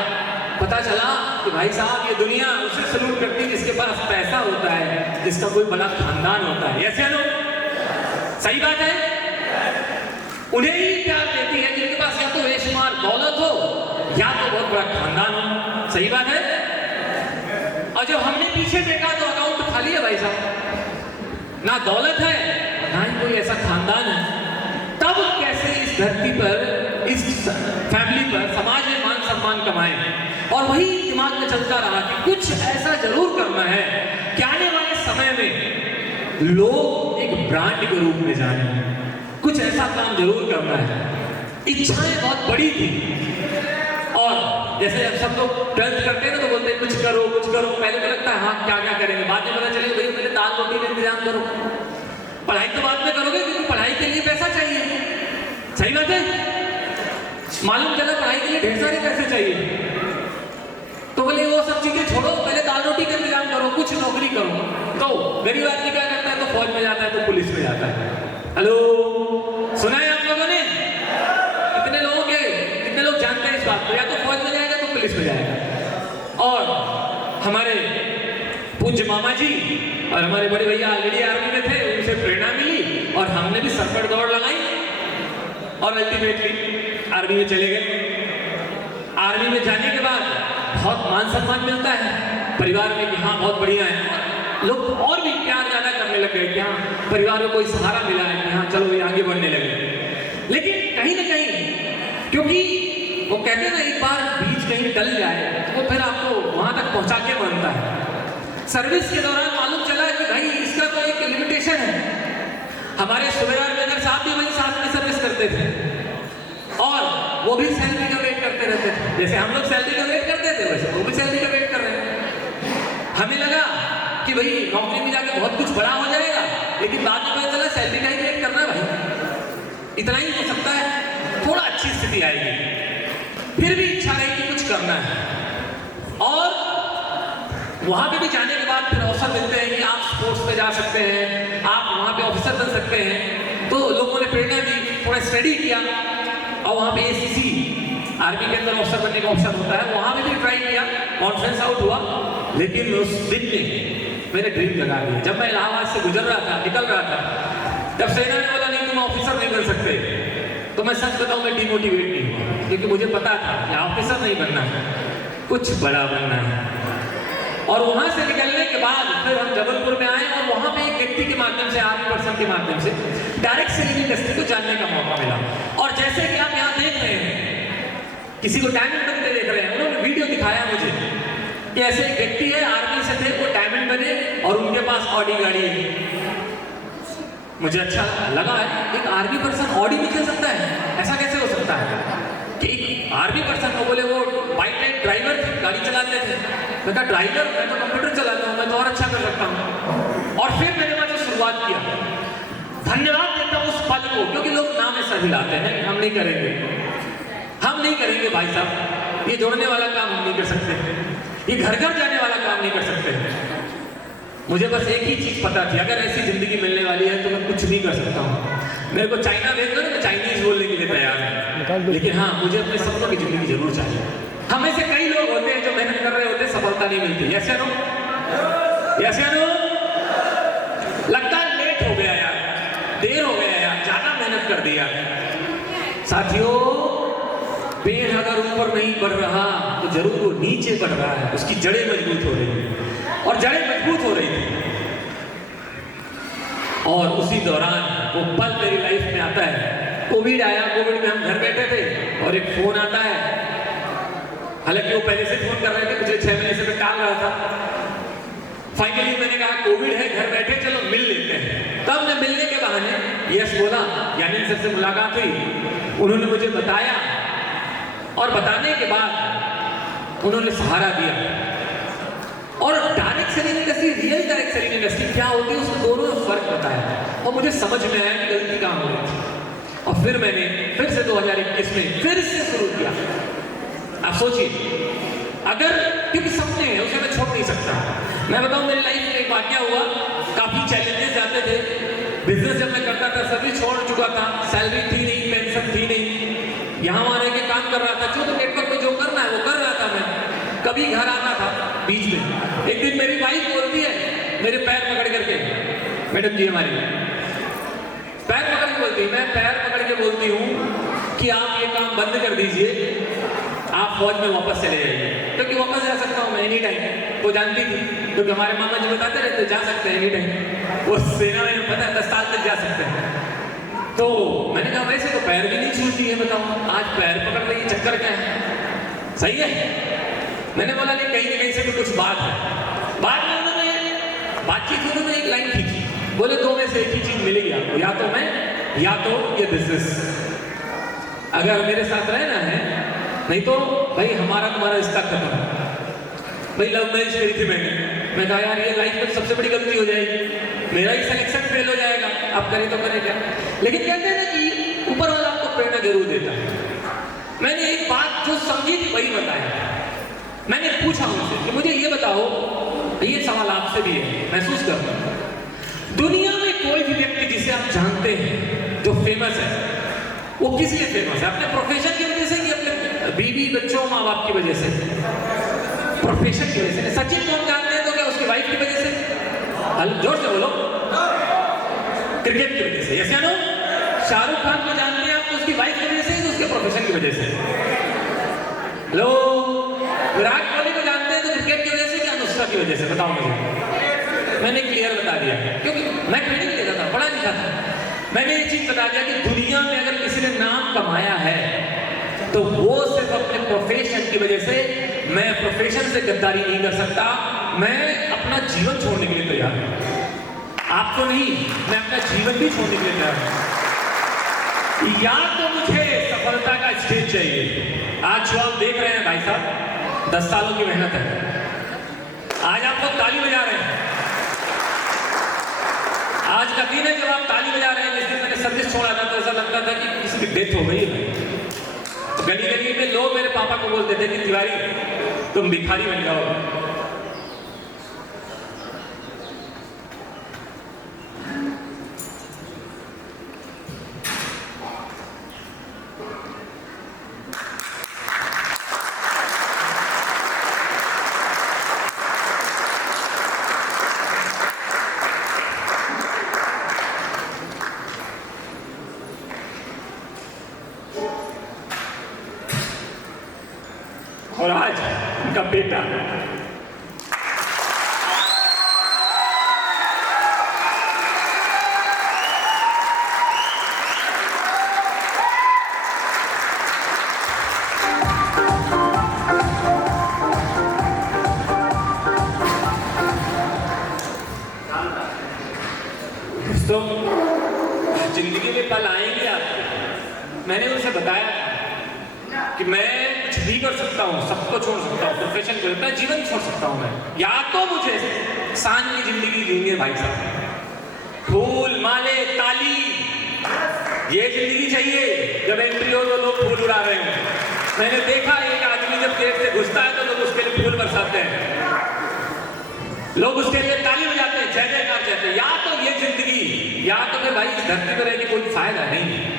पता चला कि भाई साहब ये दुनिया उसे सलूट करती है जिसके पास पैसा होता है, जिसका कोई बड़ा खानदान होता है। ऐसे लोग, सही बात है, उन्हें ही प्यार देती है जिनके पास या तो बेशुमार दौलत हो या तो बहुत बड़ा खानदान हो। सही बात है। और जब हमने पीछे देखा तो अकाउंट खाली है भाई साहब, ना दौलत है ना ही कोई ऐसा खानदान है। तब कैसे इस धरती पर, इस फैमिली पर, समाज में मान सम्मान कमाए। और वही दिमाग में चलता रहा कि कुछ ऐसा जरूर करना है कि आने वाले समय में लोग एक ब्रांड के रूप में जाने। कुछ ऐसा काम जरूर करना है। इच्छाएं बहुत बड़ी थी। और जैसे अब सब लोग 12th करते हैं ना, तो बोलते हैं कुछ करो कुछ करो। पहले तो लगता है हाँ क्या क्या करेंगे, बाद में पता चले भाई पहले दाल रोटी का इंतजाम करो। पढ़ाई तो बाद में करोगे क्योंकि पढ़ाई के लिए पैसा चाहिए। सही बात है। मालूम चला पढ़ाई के लिए ढेर सारे पैसे चाहिए, तो बोले वो सब चीजें छोड़ो, पहले दाल रोटी का इंतजाम करो, कुछ नौकरी करो। तो गरीब आदमी क्या करता है, तो फौज में जाता है, तो पुलिस में जाता है। हेलो, सुना है आप लोगों ने? कितने लोग जानते हैं इस बात को? या तो फौज में जाएगा तो पुलिस में जाएगा। और हमारे पूज्य मामा जी और हमारे बड़े भैया ऑलरेडी आर्मी में थे, उनसे प्रेरणा मिली और हमने भी सर पर दौड़ लगाई और अल्टीमेटली आर्मी में चले गए। आर्मी में जाने के बाद बहुत मान सम्मान मिलता है परिवार में कि हाँ बहुत बढ़िया है, लोग और भी प्यार ज्यादा करने लग गए कि हाँ परिवार में कोई सहारा मिला है कि हाँ चलो ये आगे बढ़ने लगे। लेकिन कहीं ना कहीं क्योंकि वो कहते हैं ना एक बार बीज कहीं टल जाए वो फिर आपको वहां तक पहुंचा के मानता है। सर्विस के दौरान मालूम चला कि भाई इसका तो एक लिमिटेशन है। हमारे सुबेदार मेजर साहब भी वही साथ में सर्विस करते थे और वो भी सैलरी का वेट करते रहते थे। जैसे हम लोग सैलरी का वेट करते थे वैसे वो भी सैलरी का वेट कर रहे हैं। हमें लगा कि भाई नौकरी में जाके बहुत कुछ बड़ा हो जाएगा, लेकिन बाद में पता चला सैलरी का ही वेट करना है भाई, इतना ही हो सकता है, थोड़ा अच्छी स्थिति आएगी, फिर भी इच्छा नहीं कि कुछ करना है। और वहां पे भी जाने के बाद फिर अवसर मिलते हैं कि आप स्पोर्ट्स में जा सकते हैं, आप वहां पे ऑफिसर बन सकते हैं। तो लोगों ने प्रेरणा दी, थोड़ा स्टडी किया और वहां पे एसीसी आर्मी के अंदर ऑफिसर बनने का ऑप्शन होता है, वहां पे भी ट्राई किया, कॉन्फ्रेंस आउट हुआ। लेकिन उस दिन ने मेरे ड्रीम जगा दिए। जब मैं इलाहाबाद से गुजर रहा था, निकल रहा था, जब सेना ने बोला नहीं तुम ऑफिसर नहीं बन सकते, तो मैं सच बताऊं मैं डिमोटिवेट नहीं हुआ, क्योंकि मुझे पता था कि ऑफिसर नहीं बनना है, कुछ बड़ा बनना है। और वहां से निकलने के बाद फिर हम जबलपुर में आए और वहां पे एक व्यक्ति के माध्यम से, आर्मी पर्सन के माध्यम से डायरेक्ट सेलिंग इंडस्ट्री को जानने का मौका मिला। और जैसे कि आप यहाँ देख रहे हैं, किसी को डायमंड बनते देख रहे हैं, उन्होंने वीडियो दिखाया मुझे कि ऐसे एक व्यक्ति है आर्मी से थे, वो डायमंड बने और उनके पास ऑडी गाड़ी है। मुझे अच्छा लगा है एक आर्मी पर्सन ऑडी भी चल सकता है, ऐसा कैसे हो सकता है कि एक आर्मी पर्सन को बोले वो बाइक ड्राइवर थे, गाड़ी चलाते थे। मैं कहा ड्राइवर, मैं तो कंप्यूटर चलाता हूँ, मैं तो और अच्छा कर सकता हूँ। और फिर मैंने वहां से शुरुआत किया। धन्यवाद देता हूँ उस पद को, क्योंकि लोग नाम ऐसा हिलाते हैं हम नहीं करेंगे, हम नहीं करेंगे भाई साहब, ये जोड़ने वाला काम हम नहीं कर सकते, ये घर घर जाने वाला काम नहीं कर सकते। मुझे बस एक ही चीज पता थी, अगर ऐसी जिंदगी मिलने वाली है तो मैं कुछ नहीं कर सकता हूँ। मेरे को चाइना भेज दो, मैं चाइनीज बोलने के लिए तैयार है, लेकिन हाँ मुझे अपने सपनों की जिंदगी जरूर चाहिए। हम ऐसे कई लोग होते हैं जो मेहनत कर रहे होते हैं, सफलता नहीं मिलती। यस या नो? यस या नो? लगता है लेट हो गया यार, देर हो गया यार, ज्यादा मेहनत कर दिया। साथियों, पेड़ अगर ऊपर नहीं बढ़ रहा तो जरूर वो नीचे बढ़ रहा है, उसकी जड़ें मजबूत हो रही है और जड़ें मजबूत हो रही थी। और उसी दौरान वो पल मेरी लाइफ में आता है, कोविड आया। कोविड में हम घर बैठे थे और एक फोन आता है, हालांकि वो पहले से फोन कर रहे थे, मुझे 6 महीने से मैं टाल रहा था। फाइनली मैंने कहा कोविड है, घर बैठे चलो मिल लेते हैं। तब मैं मिलने के बहाने यस बोला, यानी सर से मुलाकात हुई, उन्होंने मुझे बताया और बताने के बाद उन्होंने सहारा दिया। और direct selling industry, real direct selling industry क्या होती है, उसमें दोनों में फर्क बताया और मुझे समझ में आया कि गलती कहाँ हो रही थी। और फिर मैंने फिर से 2021 में फिर से शुरू किया। आप सोचिए, अगर क्योंकि सपने हैं उसे मैं छोड़ नहीं सकता। मैं बताऊं मेरी लाइफ में एक वाकया हुआ, काफी चैलेंजेस जाते थे। बिजनेस जब मैं करता था सभी छोड़ चुका था, सैलरी थी नहीं, पेंशन थी नहीं, यहाँ वहां रह के काम कर रहा था, जो तो नेटवर्क में जो करना है वो कर रहा था। मैं कभी घर आता था बीच में, एक दिन मेरी वाइफ बोलती है मेरे पैर पकड़ करके, मैडम जी हमारी पैर पकड़ के बोलती है, मैं पैर पकड़ के बोलती हूँ कि आप ये काम बंद कर दीजिए, आप फौज में वापस चले जाइए, क्योंकि वापस जा सकता हूँ मैं एनी टाइम। वो जानती थी, क्योंकि हमारे मामा जी बताते रहते जा सकते हैं एनी टाइम, वो सेना में पता है 10 साल तक जा सकते हैं। तो मैंने कहा वैसे तो पैर भी नहीं छूती है, बताओ आज पैर पकड़ रही, चक्कर क्या है, सही है। मैंने बोला नहीं कहीं ना कहीं से भी कुछ बात है। बाद में उन्होंने बातचीत हुई, उन्होंने एक लाइन खींची, बोले दो में से एक ही चीज मिलेगी आपको, या तो मैं या तो ये बिजनेस, अगर मेरे साथ रहना है, नहीं तो भाई हमारा तुम्हारा रिश्ता खत्म। भाई लव मैरिज करी थी मैं कहा यार ये लाइफ में सबसे बड़ी गलती हो जाएगी, मेरा ही सिलेक्शन फेल हो जाएगा, आप करें तो करें क्या। लेकिन कहते हैं ना कि ऊपर वाला आपको प्रेरणा जरूर देता है। मैंने एक बात जो समझी थी वही बताया। मैंने पूछा उनसे कि मुझे ये बताओ, ये सवाल आपसे भी है, महसूस करता हूं, दुनिया में कोई भी व्यक्ति जिसे आप जानते हैं जो फेमस है, वो किस लिए फेमस है? अपने प्रोफेशन की वजह से कि अपने बीवी बच्चों माँ बाप की वजह से? प्रोफेशन की वजह से। सचिन को हम जानते हैं तो क्या उसकी वाइफ की वजह से? जोर से बोलो। क्रिकेट की वजह से, यस या नो? शाहरुख खान को जानते हैं आप तो उसकी वाइफ की वजह से, उसके प्रोफेशन की वजह से। हेलो, विराट कोहली को जानते हैं तो क्रिकेट की वजह से क्या अनुष्का की वजह से, बताओ मुझे। मैंने क्लियर बता दिया क्योंकि मैं ट्रेनिंग लेता था, पढ़ा लिखा था। मैंने ये चीज बता दिया कि दुनिया में अगर किसी ने नाम कमाया है तो वो सिर्फ अपने प्रोफेशन की वजह से। मैं प्रोफेशन से गद्दारी नहीं कर सकता, मैं अपना जीवन छोड़ने के लिए तैयार हूं। आपको नहीं, मैं अपना जीवन भी छोड़ने के लिए तैयार हूं। या तो मुझे सफलता का स्टेज चाहिए। आज जो आप देख रहे हैं भाई साहब, 10 सालों की मेहनत है। आज आप लोग ताली बजा रहे हैं। आज का दिन है जब आप ताली बजा रहे हैं। जिस दिन मैंने सर्विस छोड़ा था तो ऐसा लगता था कि किसी की डेथ हो गई है। गली गली में लोग मेरे पापा को बोलते थे कि तिवारी तुम भिखारी बन जाओ। और आज उनका बेटा दोस्तों, जिंदगी में पल आएंगे आपके। मैंने उनसे बताया कि मैं कुछ भी कर सकता हूँ, सबको छोड़ सकता हूँ, प्रोफेशन को, मैं जीवन छोड़ सकता हूँ। मैं या तो मुझे सांझ की जिंदगी जीनी है भाई साहब, फूल माले ताली, ये जिंदगी चाहिए। जब एंट्री हो तो लोग फूल उड़ा रहे हैं। मैंने देखा एक आदमी जब गेट से घुसता है तो लोग उसके लिए फूल बरसाते हैं, लोग उसके लिए ताली बजाते हैं, जय जयकार कहते हैं। या तो ये जिंदगी, या तो फिर भाई इस धरती पर रहने कोई फायदा नहीं है।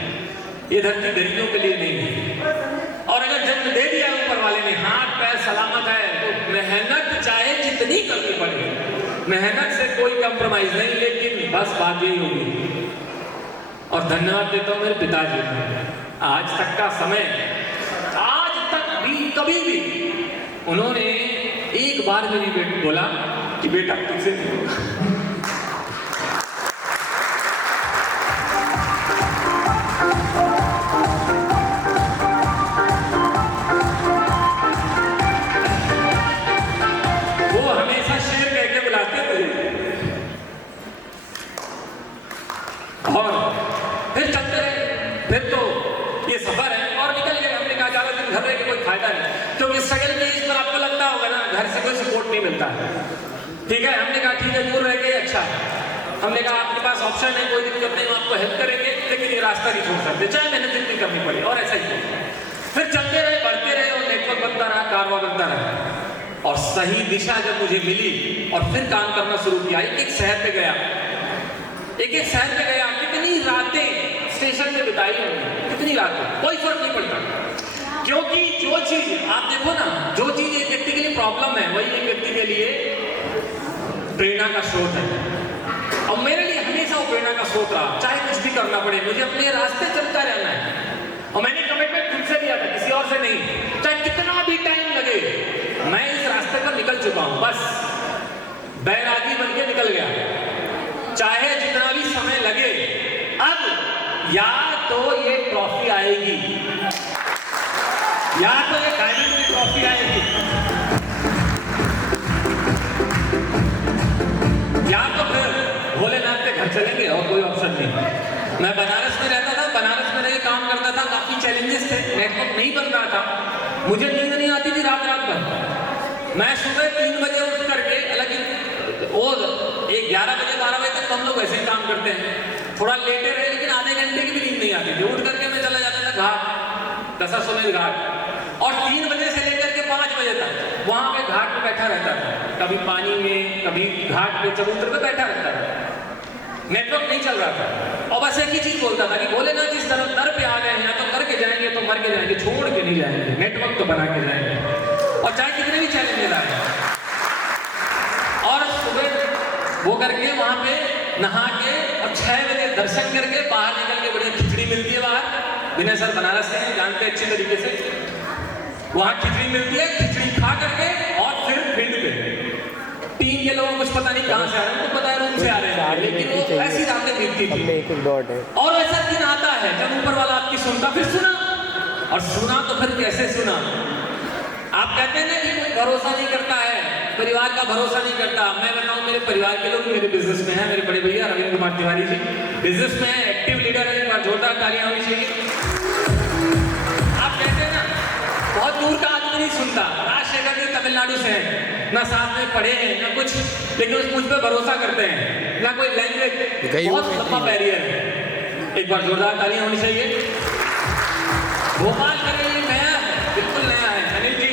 ये धरती गरीबों के लिए नहीं है। और अगर जन्म दे दिया ऊपर वाले ने, हाथ पैर सलामत है, तो मेहनत चाहे जितनी करनी पड़े, मेहनत से कोई कंप्रोमाइज नहीं। लेकिन बस बात यही होगी। और धन्यवाद देता हूँ मेरे पिताजी को। आज तक का समय, आज तक भी कभी भी उन्होंने एक बार भी नहीं बोला कि बेटा तुझसे ठीक है। हमने कहा ठीक है, दूर रह गए, अच्छा। हमने कहा आपके पास ऑप्शन है, कोई दिक्कत नहीं, आपको हेल्प करेंगे, लेकिन ये रास्ता नहीं छोड़ सकते, चाहे मेहनत जितनी करनी पड़ी। और ऐसा ही फिर चलते रहे, बढ़ते रहे, और नेटवर्क बनता रहा, कारवा बनता रहा। और सही दिशा जब मुझे मिली और फिर काम करना शुरू किया, एक शहर पे गया, एक शहर पे गया, कितनी रातें स्टेशन पे बिताई हमने, कितनी रातें, कोई फर्क नहीं पड़ता। क्योंकि जो चीज आप देखो ना, जो चीज एक व्यक्ति के लिए प्रॉब्लम है, वही एक व्यक्ति के लिए प्रेरणा का स्रोत है। और मेरे लिए हमेशा वो प्रेरणा का स्रोत रहा। चाहे कुछ भी करना पड़े, मुझे अपने रास्ते चलता रहना है। और मैंने कमिटमेंट खुद से लिया था, किसी और से नहीं। चाहे कितना भी टाइम लगे, मैं इस रास्ते पर निकल चुका हूं। बस बैरागी बन के निकल गया। चाहे जितना भी समय लगे, अब या तो ये ट्रॉफी आएगी, या तो ये डायमंड की ट्रॉफी आएगी, या तो फिर भोलेनाथ के घर चलेंगे, और कोई ऑप्शन नहीं। मैं बनारस में रहता था, बनारस में रह काम करता था, काफी चैलेंजेस थे, नेटवर्क नहीं बन रहा था, मुझे नींद नहीं आती थी रात रात भर। मैं सुबह 3 बजे उठ करके, हालांकि और 11 बजे 12 बजे तक तो हम लोग वैसे ही काम करते हैं, थोड़ा लेटे रहे, लेकिन आधे घंटे की भी नींद नहीं आती थी। उठ करके मैं चला जाता था घाट, दशाश्वमेध घाट, और 3 बजे से लेकर के 5 बजे तक वहां पे घाट पे बैठा रहता था। कभी पानी में, कभी घाट पे, चबूतरे पे बैठा रहता था। नेटवर्क नहीं चल रहा था। और बस एक ही चीज बोलता था कि बोलेनाथ इस तरफ दर पे आ गए हैं, तो करके जाएंगे तो मर के जाएंगे, छोड़ के नहीं जाएंगे, नेटवर्क तो बना के जाएंगे, और चाहे कितने भी चैलेंज आए। और सुबह वो करके वहां पे नहा के और 6 बजे दर्शन करके बाहर निकल के, बढ़िया खिचड़ी मिलती है बाहर, विनय सर बनारस से जानते अच्छी तरीके से, वहां खिचड़ी मिलती है, खिचड़ी खा करके और फिर फील्ड पे टीम के लोगों को कुछ पता नहीं कहां से आ रहे हैं, उनको पता है रूम से आ रहे हैं, लेकिन वो ऐसी रातें बीतती थी। और ऐसा दिन आता है जब ऊपर वाला आपकी सुनता, फिर सुना, और सुना तो फिर कैसे सुना। आप कहते हैं ना कि कोई भरोसा नहीं करता है, परिवार का भरोसा नहीं करता। मैं बताऊं, मेरे परिवार के लोग मेरे बिजनेस में हैं। मेरे बड़े भैया रविंद्र कुमार तिवारी जी बिजनेस में है, एक्टिव लीडर है। एक बार जोरदार तालियां होनी चाहिए। आप कहते हैं ना बहुत दूर का आदमी नहीं सुनता, राजशेखर जी तमिलनाडु से हैं, ना साथ में पढ़े हैं ना कुछ, लेकिन उस मुझ पर भरोसा करते हैं, ना कोई लैंग्वेज, बहुत लंबा बैरियर है। एक बार जोरदार तालियां होनी चाहिए। भोपाल के लिए नया है, बिल्कुल नया है। अनिल जी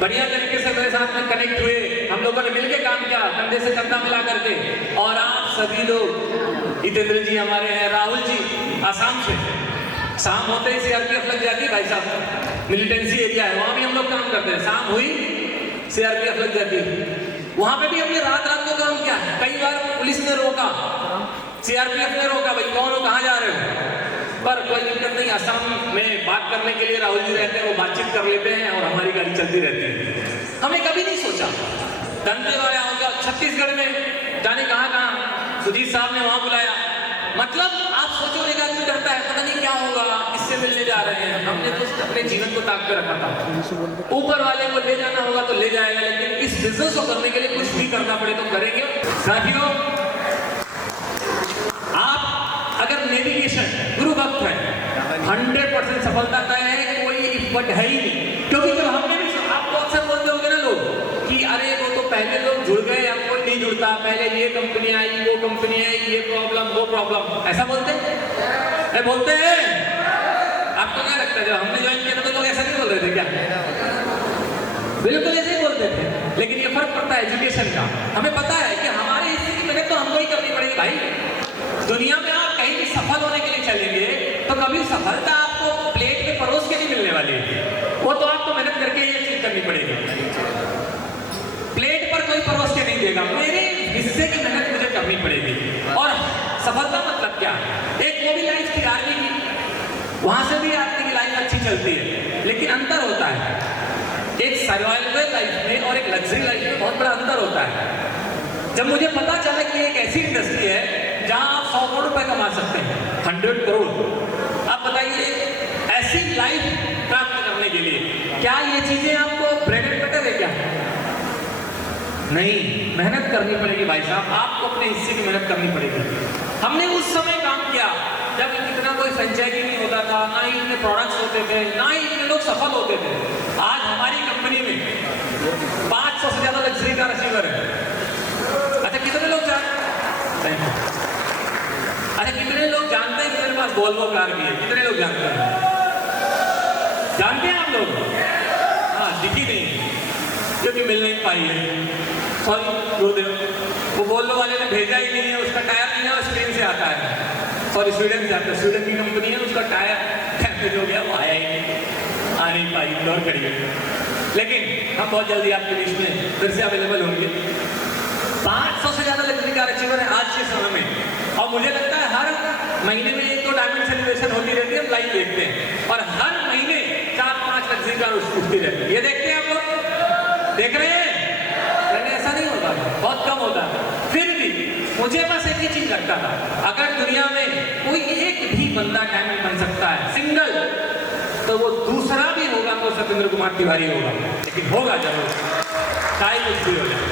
बढ़िया तरीके से मेरे साथ में कनेक्ट हुए, हम लोगों ने मिलकर काम किया, कंधे से कंधा मिला करके। और आप सभी लोग, जितेंद्र जी हमारे हैं, राहुल जी आसाम से, शाम होते ही सीआरपीएफ लग जाती है भाई साहब, मिलिटेंसी एरिया है, वहां भी हम लोग काम करते हैं। शाम हुई सीआरपीएफ लग जाती है, वहां पे भी हमने रात रात को काम किया। कई बार पुलिस ने रोका, सीआरपीएफ ने रोका, भाई कौन हो, कहाँ जा रहे हो, पर कोई दिक्कत नहीं। असम में बात करने के लिए राहुल जी रहते हैं, वो बातचीत कर लेते हैं और हमारी गाड़ी चलती रहती है। हमने कभी नहीं सोचा दंतेवाड़ा हो गया, छत्तीसगढ़ में जाने कहाँ सुजीत साहब ने वहां बुलाया। मतलब आप सोचो, एक आदमी डरता है, पता नहीं क्या होगा, किससे मिलने जा रहे हैं। हमने तो अपने जीवन को ताक कर रखा था, ऊपर वाले को ले जाना होगा तो ले जाएगा, लेकिन इस बिजनेस को करने के लिए कुछ भी करना पड़े तो करेंगे। साथियों, आप अगर नेविगेशन गुरु भक्त है, 100% सफलता तय है, कोई बट है ही नहीं। क्योंकि जब हमने भी, आपको अक्सर बोलते होंगे ना लोग कि अरे वो तो पहले लोग जुड़ गए, अब कोई नहीं जुड़ता, पहले ये कंपनी आई, वो कंपनी आई, ये प्रॉब्लम, वो प्रॉब्लम, ऐसा बोलते हैं, बोलते हैं। आपको क्या लगता है, जब हमने ज्वाइन किया था तो लोग ऐसा नहीं बोल रहे थे क्या? बिल्कुल ऐसे ही बोलते थे। लेकिन ये फर्क पड़ता है एजुकेशन का। हमें पता है कि हमारे हिस्से की मेहनत तो हमको ही करनी पड़ेगी भाई। दुनिया में आप कहीं भी सफल होने के लिए चलेंगे तो कभी सफलता आपको प्लेट में परोस के नहीं मिलने वाली है, वो तो आपको मेहनत करके ही अचीव करनी पड़ेगी। प्लेट पर कोई परोस के नहीं देगा, मेरे हिस्से की मेहनत मुझे करनी पड़ेगी। और सफलता मतलब क्या है? एक वो भी लाइफ थी आर्मी की, वहां से भी आदमी की लाइफ अच्छी चलती है, लेकिन अंतर होता है एक सर्वाइवल लाइफ में और एक लग्जरी लाइफ में, बहुत बड़ा अंतर होता है। जब मुझे पता चला कि एक ऐसी इंडस्ट्री है जहां आप 100 करोड़ रुपए कमा सकते हैं, 100 करोड़, आप बताइए ऐसी लाइफ प्राप्त करने के लिए क्या ये चीजें आपको ब्रेड एंड बटर है क्या? नहीं, मेहनत करनी पड़ेगी भाई साहब, आपको अपने हिस्से की मेहनत करनी पड़ेगी। हमने उस समय काम किया जब इतना कोई फ्रेंचाइजी नहीं होता था, ना ही इतने प्रोडक्ट्स होते थे, ना ही इतने लोग सफल होते थे। आज हमारी कंपनी में 500 से ज्यादा लग्जरी का रिसीवर है। अच्छा, कितने लोग जानते हैं? अच्छा, कितने लोग जानते हैं कि मेरे पास वोल्वो कार भी है? कितने लोग जानते हैं? जानते हैं आप लोग? हाँ, दिखी नहीं क्योंकि मिल नहीं पाई है, सॉरी गुरुदेव, वो वोल्वो वाले ने भेजा ही नहीं है, उसका टायर नहीं है, स्पेन से आता है, सॉरी स्वीडन से आता है, स्वीडन की कंपनी है, उसका टायर डैमेज हो गया, वो आया ही नहीं, आ नहीं पाई, फ्लोर खड़ी है। लेकिन हम बहुत जल्दी आपके बीच में फिर से अवेलेबल होंगे। 500 से ज्यादा लग्जरी कार अचीवर है आज के समय में, और मुझे लगता है हर महीने में 1-2 डायमंड सेलिब्रेशन होती रहती है, हम लाइव देखते हैं, और हर महीने 4-5 लग्जरी कार उठती रहती है। ये देखते हैं आप लोग, देख रहे हैं? पहले ऐसा नहीं होता था, बहुत कम होता था। फिर भी मुझे बस एक ही चीज लगता था, अगर दुनिया में कोई एक भी बंदा डायमंड बन सकता है सिंगल, तो वो दूसरा भी होगा तो सत्येंद्र कुमार तिवारी होगा, लेकिन होगा जरूर, चाहे कुछ भी हो जाए।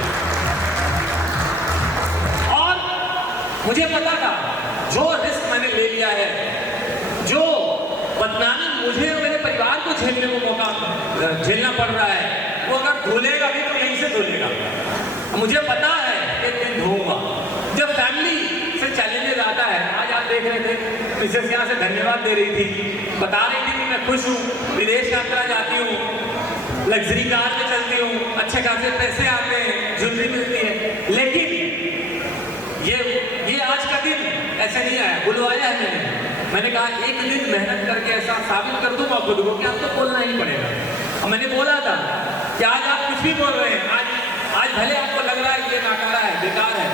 और मुझे पता था जो रिस्क मैंने ले लिया है, जो बदनामी मुझे और मेरे परिवार को झेलने को मौका झेलना पड़ रहा है, वो अगर धुलेगा भी तो यहीं से धुलेगा। मुझे पता है एक दिन धोऊंगा। जब फैमिली से चैलेंजेस आता है, आज आप देख रहे थे मिसेस यहाँ से धन्यवाद दे रही थी, बता रही थी कि मैं खुश हूँ, विदेश यात्रा जाती हूँ, लग्जरी कार पे चलती हूँ, अच्छे खासे पैसे आते हैं, ज्वेलरी मिलती है, लेकिन ये आज का दिन ऐसे नहीं आया, बुलवाया है मैंने कहा एक दिन मेहनत करके ऐसा साबित कर दूंगा खुद को कि आपको बोलना ही पड़ेगा। और मैंने बोला था कि आज आप कुछ भी बोल रहे हैं, आज भले आपको लग रहा है कि ये नाकारा है, बेकार है,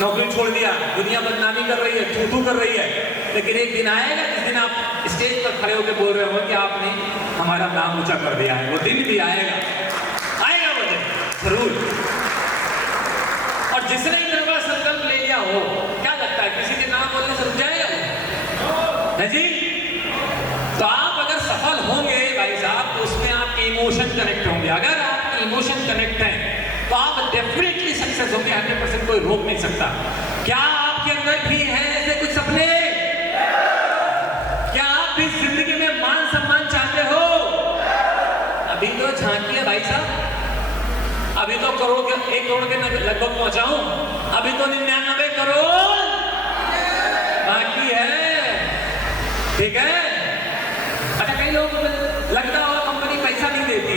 नौकरी छोड़ दिया, दुनिया बदनामी कर रही है, थू कर रही है, लेकिन एक दिन आएगा जिस दिन आप स्टेज पर खड़े होकर बोल रहे हो कि आपने हमारा नाम ऊंचा कर दिया है। वो दिन भी आएगा, आएगा वो दिन जरूर। और जिसने इतना बड़ा संकल्प ले लिया हो, क्या लगता है किसी के नाम बोलने से रुक जाएगा? है जी? तो आप अगर सफल होंगे भाई साहब, तो उसमें आपके इमोशन कनेक्ट होंगे। अगर आपके इमोशन कनेक्ट हैं तो आप डेफिनेटली सक्सेस होंगे, 100%, कोई रोक नहीं सकता। क्या आपके अंदर भी है ऐसे कुछ सपने? क्या आप भी जिंदगी में मान सम्मान चाहते हो? अभी तो झांकी है भाई साहब, अभी तो 1 करोड़ के लगभग पहुंचाऊं, अभी तो 99 करोड़ बाकी है। ठीक है? अच्छा, कई लोग लगता हो कंपनी पैसा नहीं देती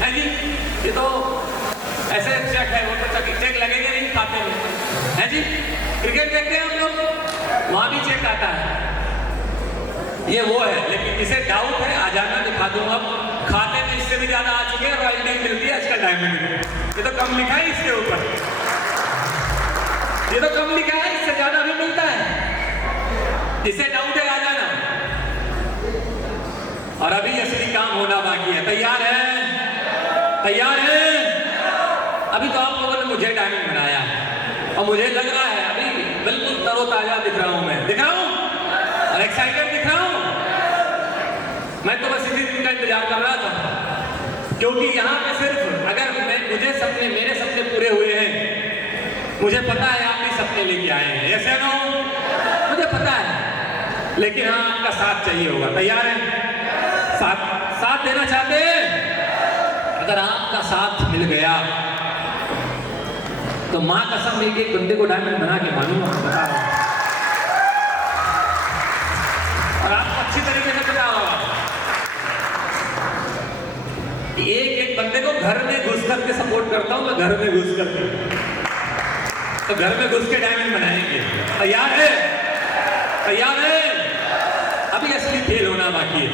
है जी, ये तो ऐसे चेक है, वो तो चेक लगेगा नहीं खाते में, है जी? क्रिकेट देखते हैं हम लोग, वहां भी चेक आता है, ये वो है। लेकिन जिसे डाउट है आ जाना, दिखा दूंगा। खाते में इससे भी ज्यादा आ चुके हैं, रॉयल्टी मिलती है आजकल डायमंड में। ये तो कम लिखा है इसके ऊपर, ये तो कम लिखा है, इससे ज्यादा भी मिलता है। जिसे डाउट है आ जाना। और अभी असली काम होना बाकी है। तैयार है? तैयार है? अभी तो आप लोगों ने मुझे डायमंड बनाया और मुझे लग रहा है अभी बिल्कुल तरोताजा दिख रहा हूं, मैं दिख रहा हूं और एक्साइटेड दिख रहा हूं। मैं तो बस इसी दिन का इंतजार कर रहा था, क्योंकि यहाँ पे सिर्फ अगर मेरे सपने पूरे हुए हैं, मुझे पता है आप भी सपने लेके आए हैं, ऐसे नो, मुझे पता है। लेकिन हाँ, आपका साथ चाहिए होगा। तैयार है? साथ देना चाहते हैं? अगर आपका साथ मिल गया तो मां कसम एक बंदे को डायमंड बना के मानूंगा, बता रहा हूं। और आपको अच्छी तरीके से पता होगा, एक बंदे को घर में घुस करके सपोर्ट करता हूं मैं, घर में घुस करके। तो घर में घुस के डायमंड बनाएंगे। तैयार है? तैयार है? अभी असली खेल होना बाकी है,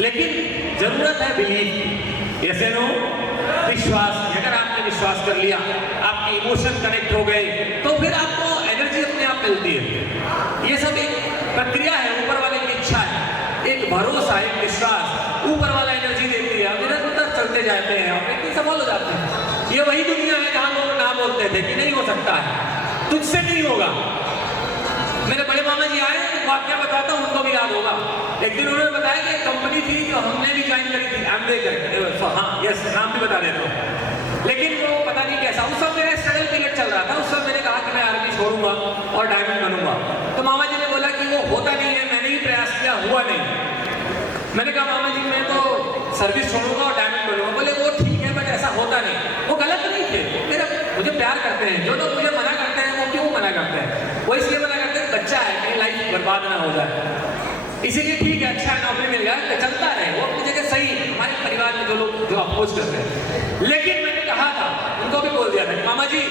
लेकिन जरूरत है बिलीव की, ऐसे नो, विश्वास। अगर आपने विश्वास कर लिया, आपके इमोशन कनेक्ट हो गए, तो फिर आपको एनर्जी अपने आप मिलती है। ये सब एक प्रक्रिया है, ऊपर वाले की इच्छा है, एक भरोसा, एक विश्वास, ऊपर वाला एनर्जी देती है। निरंतर चलते जाते हैं और एक सफल हो जाते हैं। ये वही दुनिया है जहां लोग ना बोलते थे कि नहीं हो सकता है, तुझसे नहीं होगा। मेरे बड़े मामा जी आए, वाक्य बताता हूं, उनको भी याद होगा। एक दिन उन्होंने बताया कि एक कंपनी थी जो हमने भी ज्वाइन करी थी, एमवे करके। हाँ, यस, नाम भी बता देता हूँ। लेकिन वो पता नहीं कैसा, उस समय मेरा स्ट्रगल पीरियड चल रहा था। उस समय मैंने कहा कि मैं आर्मी छोड़ूंगा और डायमंड बनूंगा। तो मामा जी ने बोला कि वो होता नहीं है, मैंने भी प्रयास किया, हुआ नहीं। मैंने कहा मामा जी मैं तो सर्विस छोड़ूंगा और डायमंड बनूंगा। बोले वो ठीक है, बट ऐसा होता नहीं। वो गलत नहीं थे, मुझे प्यार करते हैं। जो लोग मुझे मना करते हैं वो क्यों मना करते हैं? वो इसलिए मना करते हैं, बच्चा है, कहीं लाइफ बर्बाद ना हो जाए, इसीलिए ठीक है, अच्छा नौकरी मिल गया तो चलता रहे, वो अपनी जगह सही। हमारे परिवार में जो लोग जो अपोज करते हैं, लेकिन मैंने कहा था, उनको भी बोल दिया था, मामा जी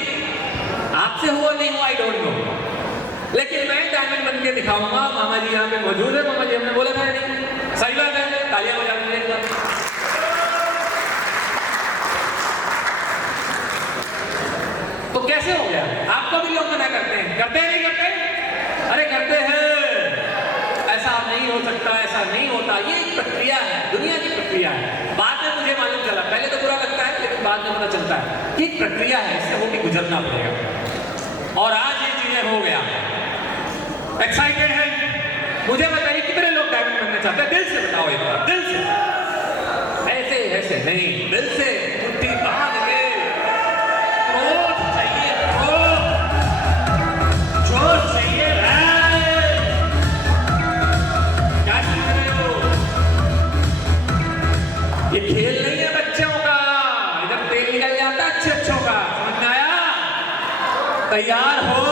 आपसे हुआ नहीं हुआ आई डोंट नो, लेकिन मैं डायमंड बन के दिखाऊंगा। मामा जी यहाँ पे मौजूद है। मामा जी हमने बोला था नहीं, सही बात है, तालियां बजा दीजिए। तो कैसे हो गया? आपको भी लोग मना करते हैं, करते हैं नहीं करते? अरे करते हैं, ऐसा नहीं हो सकता, ऐसा नहीं होता। ये एक प्रक्रिया है, दुनिया की प्रक्रिया है। बाद में मुझे मालूम चला, पहले तो बुरा लगता है, लेकिन बाद में पता चलता है कि एक प्रक्रिया है, इससे होकर गुजरना पड़ेगा। और आज ये चीजें हो गया, एक्साइटेड है। मुझे बताइए कितने लोग डायमंड बनना चाहते हैं? दिल से बताओ एक बार, दिल से, ऐसे ऐसे नहीं, दिल से, मुट्ठी बांध के। क्रोध चाहिए, क्रोध, जोश चाहिए, क्या सीख रहे हो? ये खेल नहीं है बच्चों का, इधर तेल निकल जाता है अच्छे अच्छों का, समझ में आया? तैयार हो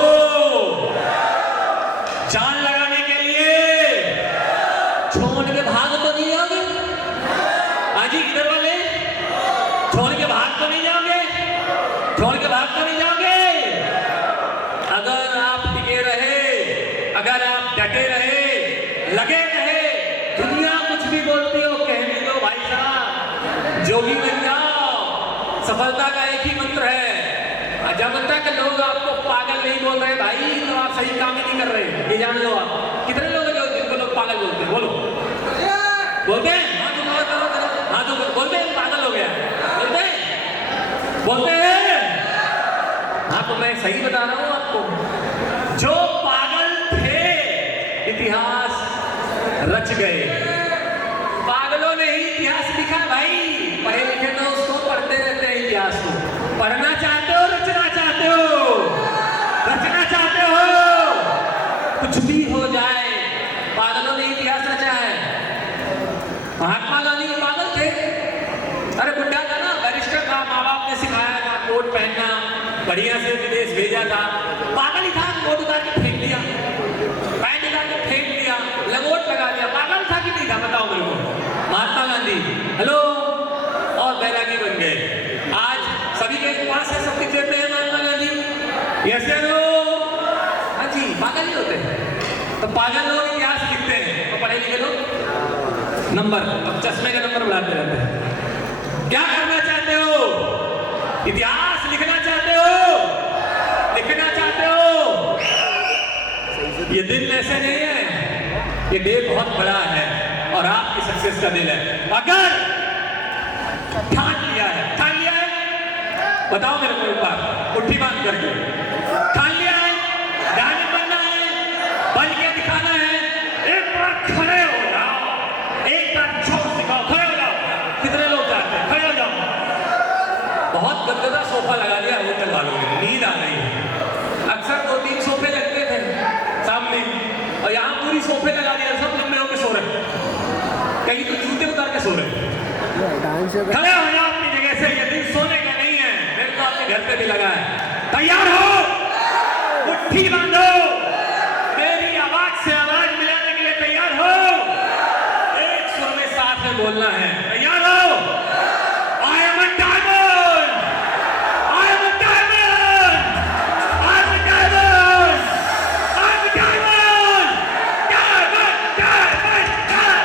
जान लगाने के लिए? छोड़ के भाग तो नहीं जाओगे? आजी किधर वाले? छोड़ के भाग तो नहीं जाओगे? छोड़ के भाग तो नहीं जाओगे? अगर आप टिके रहे, अगर आप डटे रहे, लगे रहे, दुनिया कुछ भी बोलती हो कहने दो भाई साहब, जोगी बन जाओ। सफलता का एक ही मंत्र है। जब तक लोग आपको पागल नहीं बोल रहे भाई, तो आप सही काम ही नहीं कर रहे, ये जान लो। आप कितने लोग जो जिनको लोग पागल बोलते हैं, बोलो बोलते हैं, हाथ ऊपर करो, हाथ ऊपर, बोलते हैं पागल हो गया, बोलते हैं। हाँ तो मैं सही बता रहा हूँ आपको, जो पागल थे इतिहास रच गए, पागलों ने ही इतिहास लिखा भाई। पढ़े लिखे तो उसको पढ़ते रहते हैं इतिहास को। पढ़ना चाहते हो, रचना चाहते हो, रचना चाहते हो, कुछ भी हो जाए, पागलों ने इतिहास रचा है। महात्मा गांधी पागल थे, अरे बुढ़ा था ना, बैरिस्टर था, माँ बाप ने सिखाया था कोट पहनना, बढ़िया से विदेश भेजा था, पागल ही था, कोट उतार के फेंक दिया, पैंट उतार के फेंक दिया, लंगोट लगा दिया, पागल था कि नहीं था बताओ मेरे को। महात्मा गांधी हेलो और बैरागी बन गए। आज सभी के पास है, सबके जेब में है महात्मा गांधी, यस नो, हाँ जी, पागल ही होते हैं। तो पागल लोग इतिहास लिखते हैं, तो पढ़े लिखे लोग नंबर, अब चश्मे का नंबर बढ़ाते रहते हैं। क्या करना चाहते हो? इतिहास लिखना चाहते हो, लिखना चाहते हो। ये दिन ऐसे नहीं है, ये डे बहुत बड़ा है और आपकी सक्सेस का दिन है। अगर ठान लिया है, ठान लिया है, बताओ मेरे को एक बार, मुट्ठी बांध करके ठान लिया है, डायमंड बनना है, बन के दिखाना है, एक बार खड़े हो जाओ, एक बार जोश दिखाओ, खड़े हो जाओ। कितने लोग चाहते हैं? खड़े हो जाओ। बहुत गदगदा सोफा लगा दिया होटल वालों ने, नींद आ गई है। अक्सर 2-3 सोफे लगते थे सामने और यहाँ पूरी सोफे लगा दिया, सब लंबे होकर सो रहे, कहीं तो जूते उतार के सो रहे। खड़े हो जाओ अपनी जगह से, ये दिन सोने का नहीं है, मेरे को आपके घर पे भी लगा है। तैयार हो? मुट्ठी बांधो, मेरी आवाज से आवाज मिलाने के लिए तैयार हो? एक सुर में साथ में बोलना है, तैयार हो? I am a diamond, I am a diamond, I am a diamond, I am a diamond, diamond, diamond, diamond,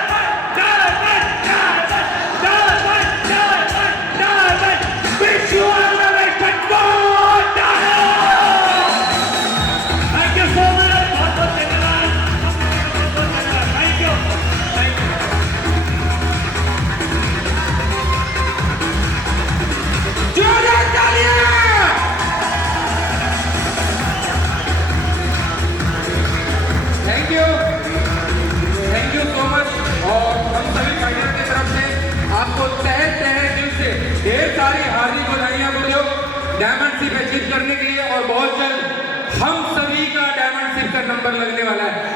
diamond, diamond, diamond, diamond, wish you all the best and God diamond. Thank you so much, बहुत बहुत धन्यवाद, thank you, thank you. Thank you so much. और हम सभी fighter की तरफ से आपको तहे तहे दिल से ढेर सारी हार्दिक बधाइयाँ बोलो डायमंड शिप अचीव करने के लिए। और बहुत जल्द हम सभी का डायमंड शिप का नंबर लगने वाला है।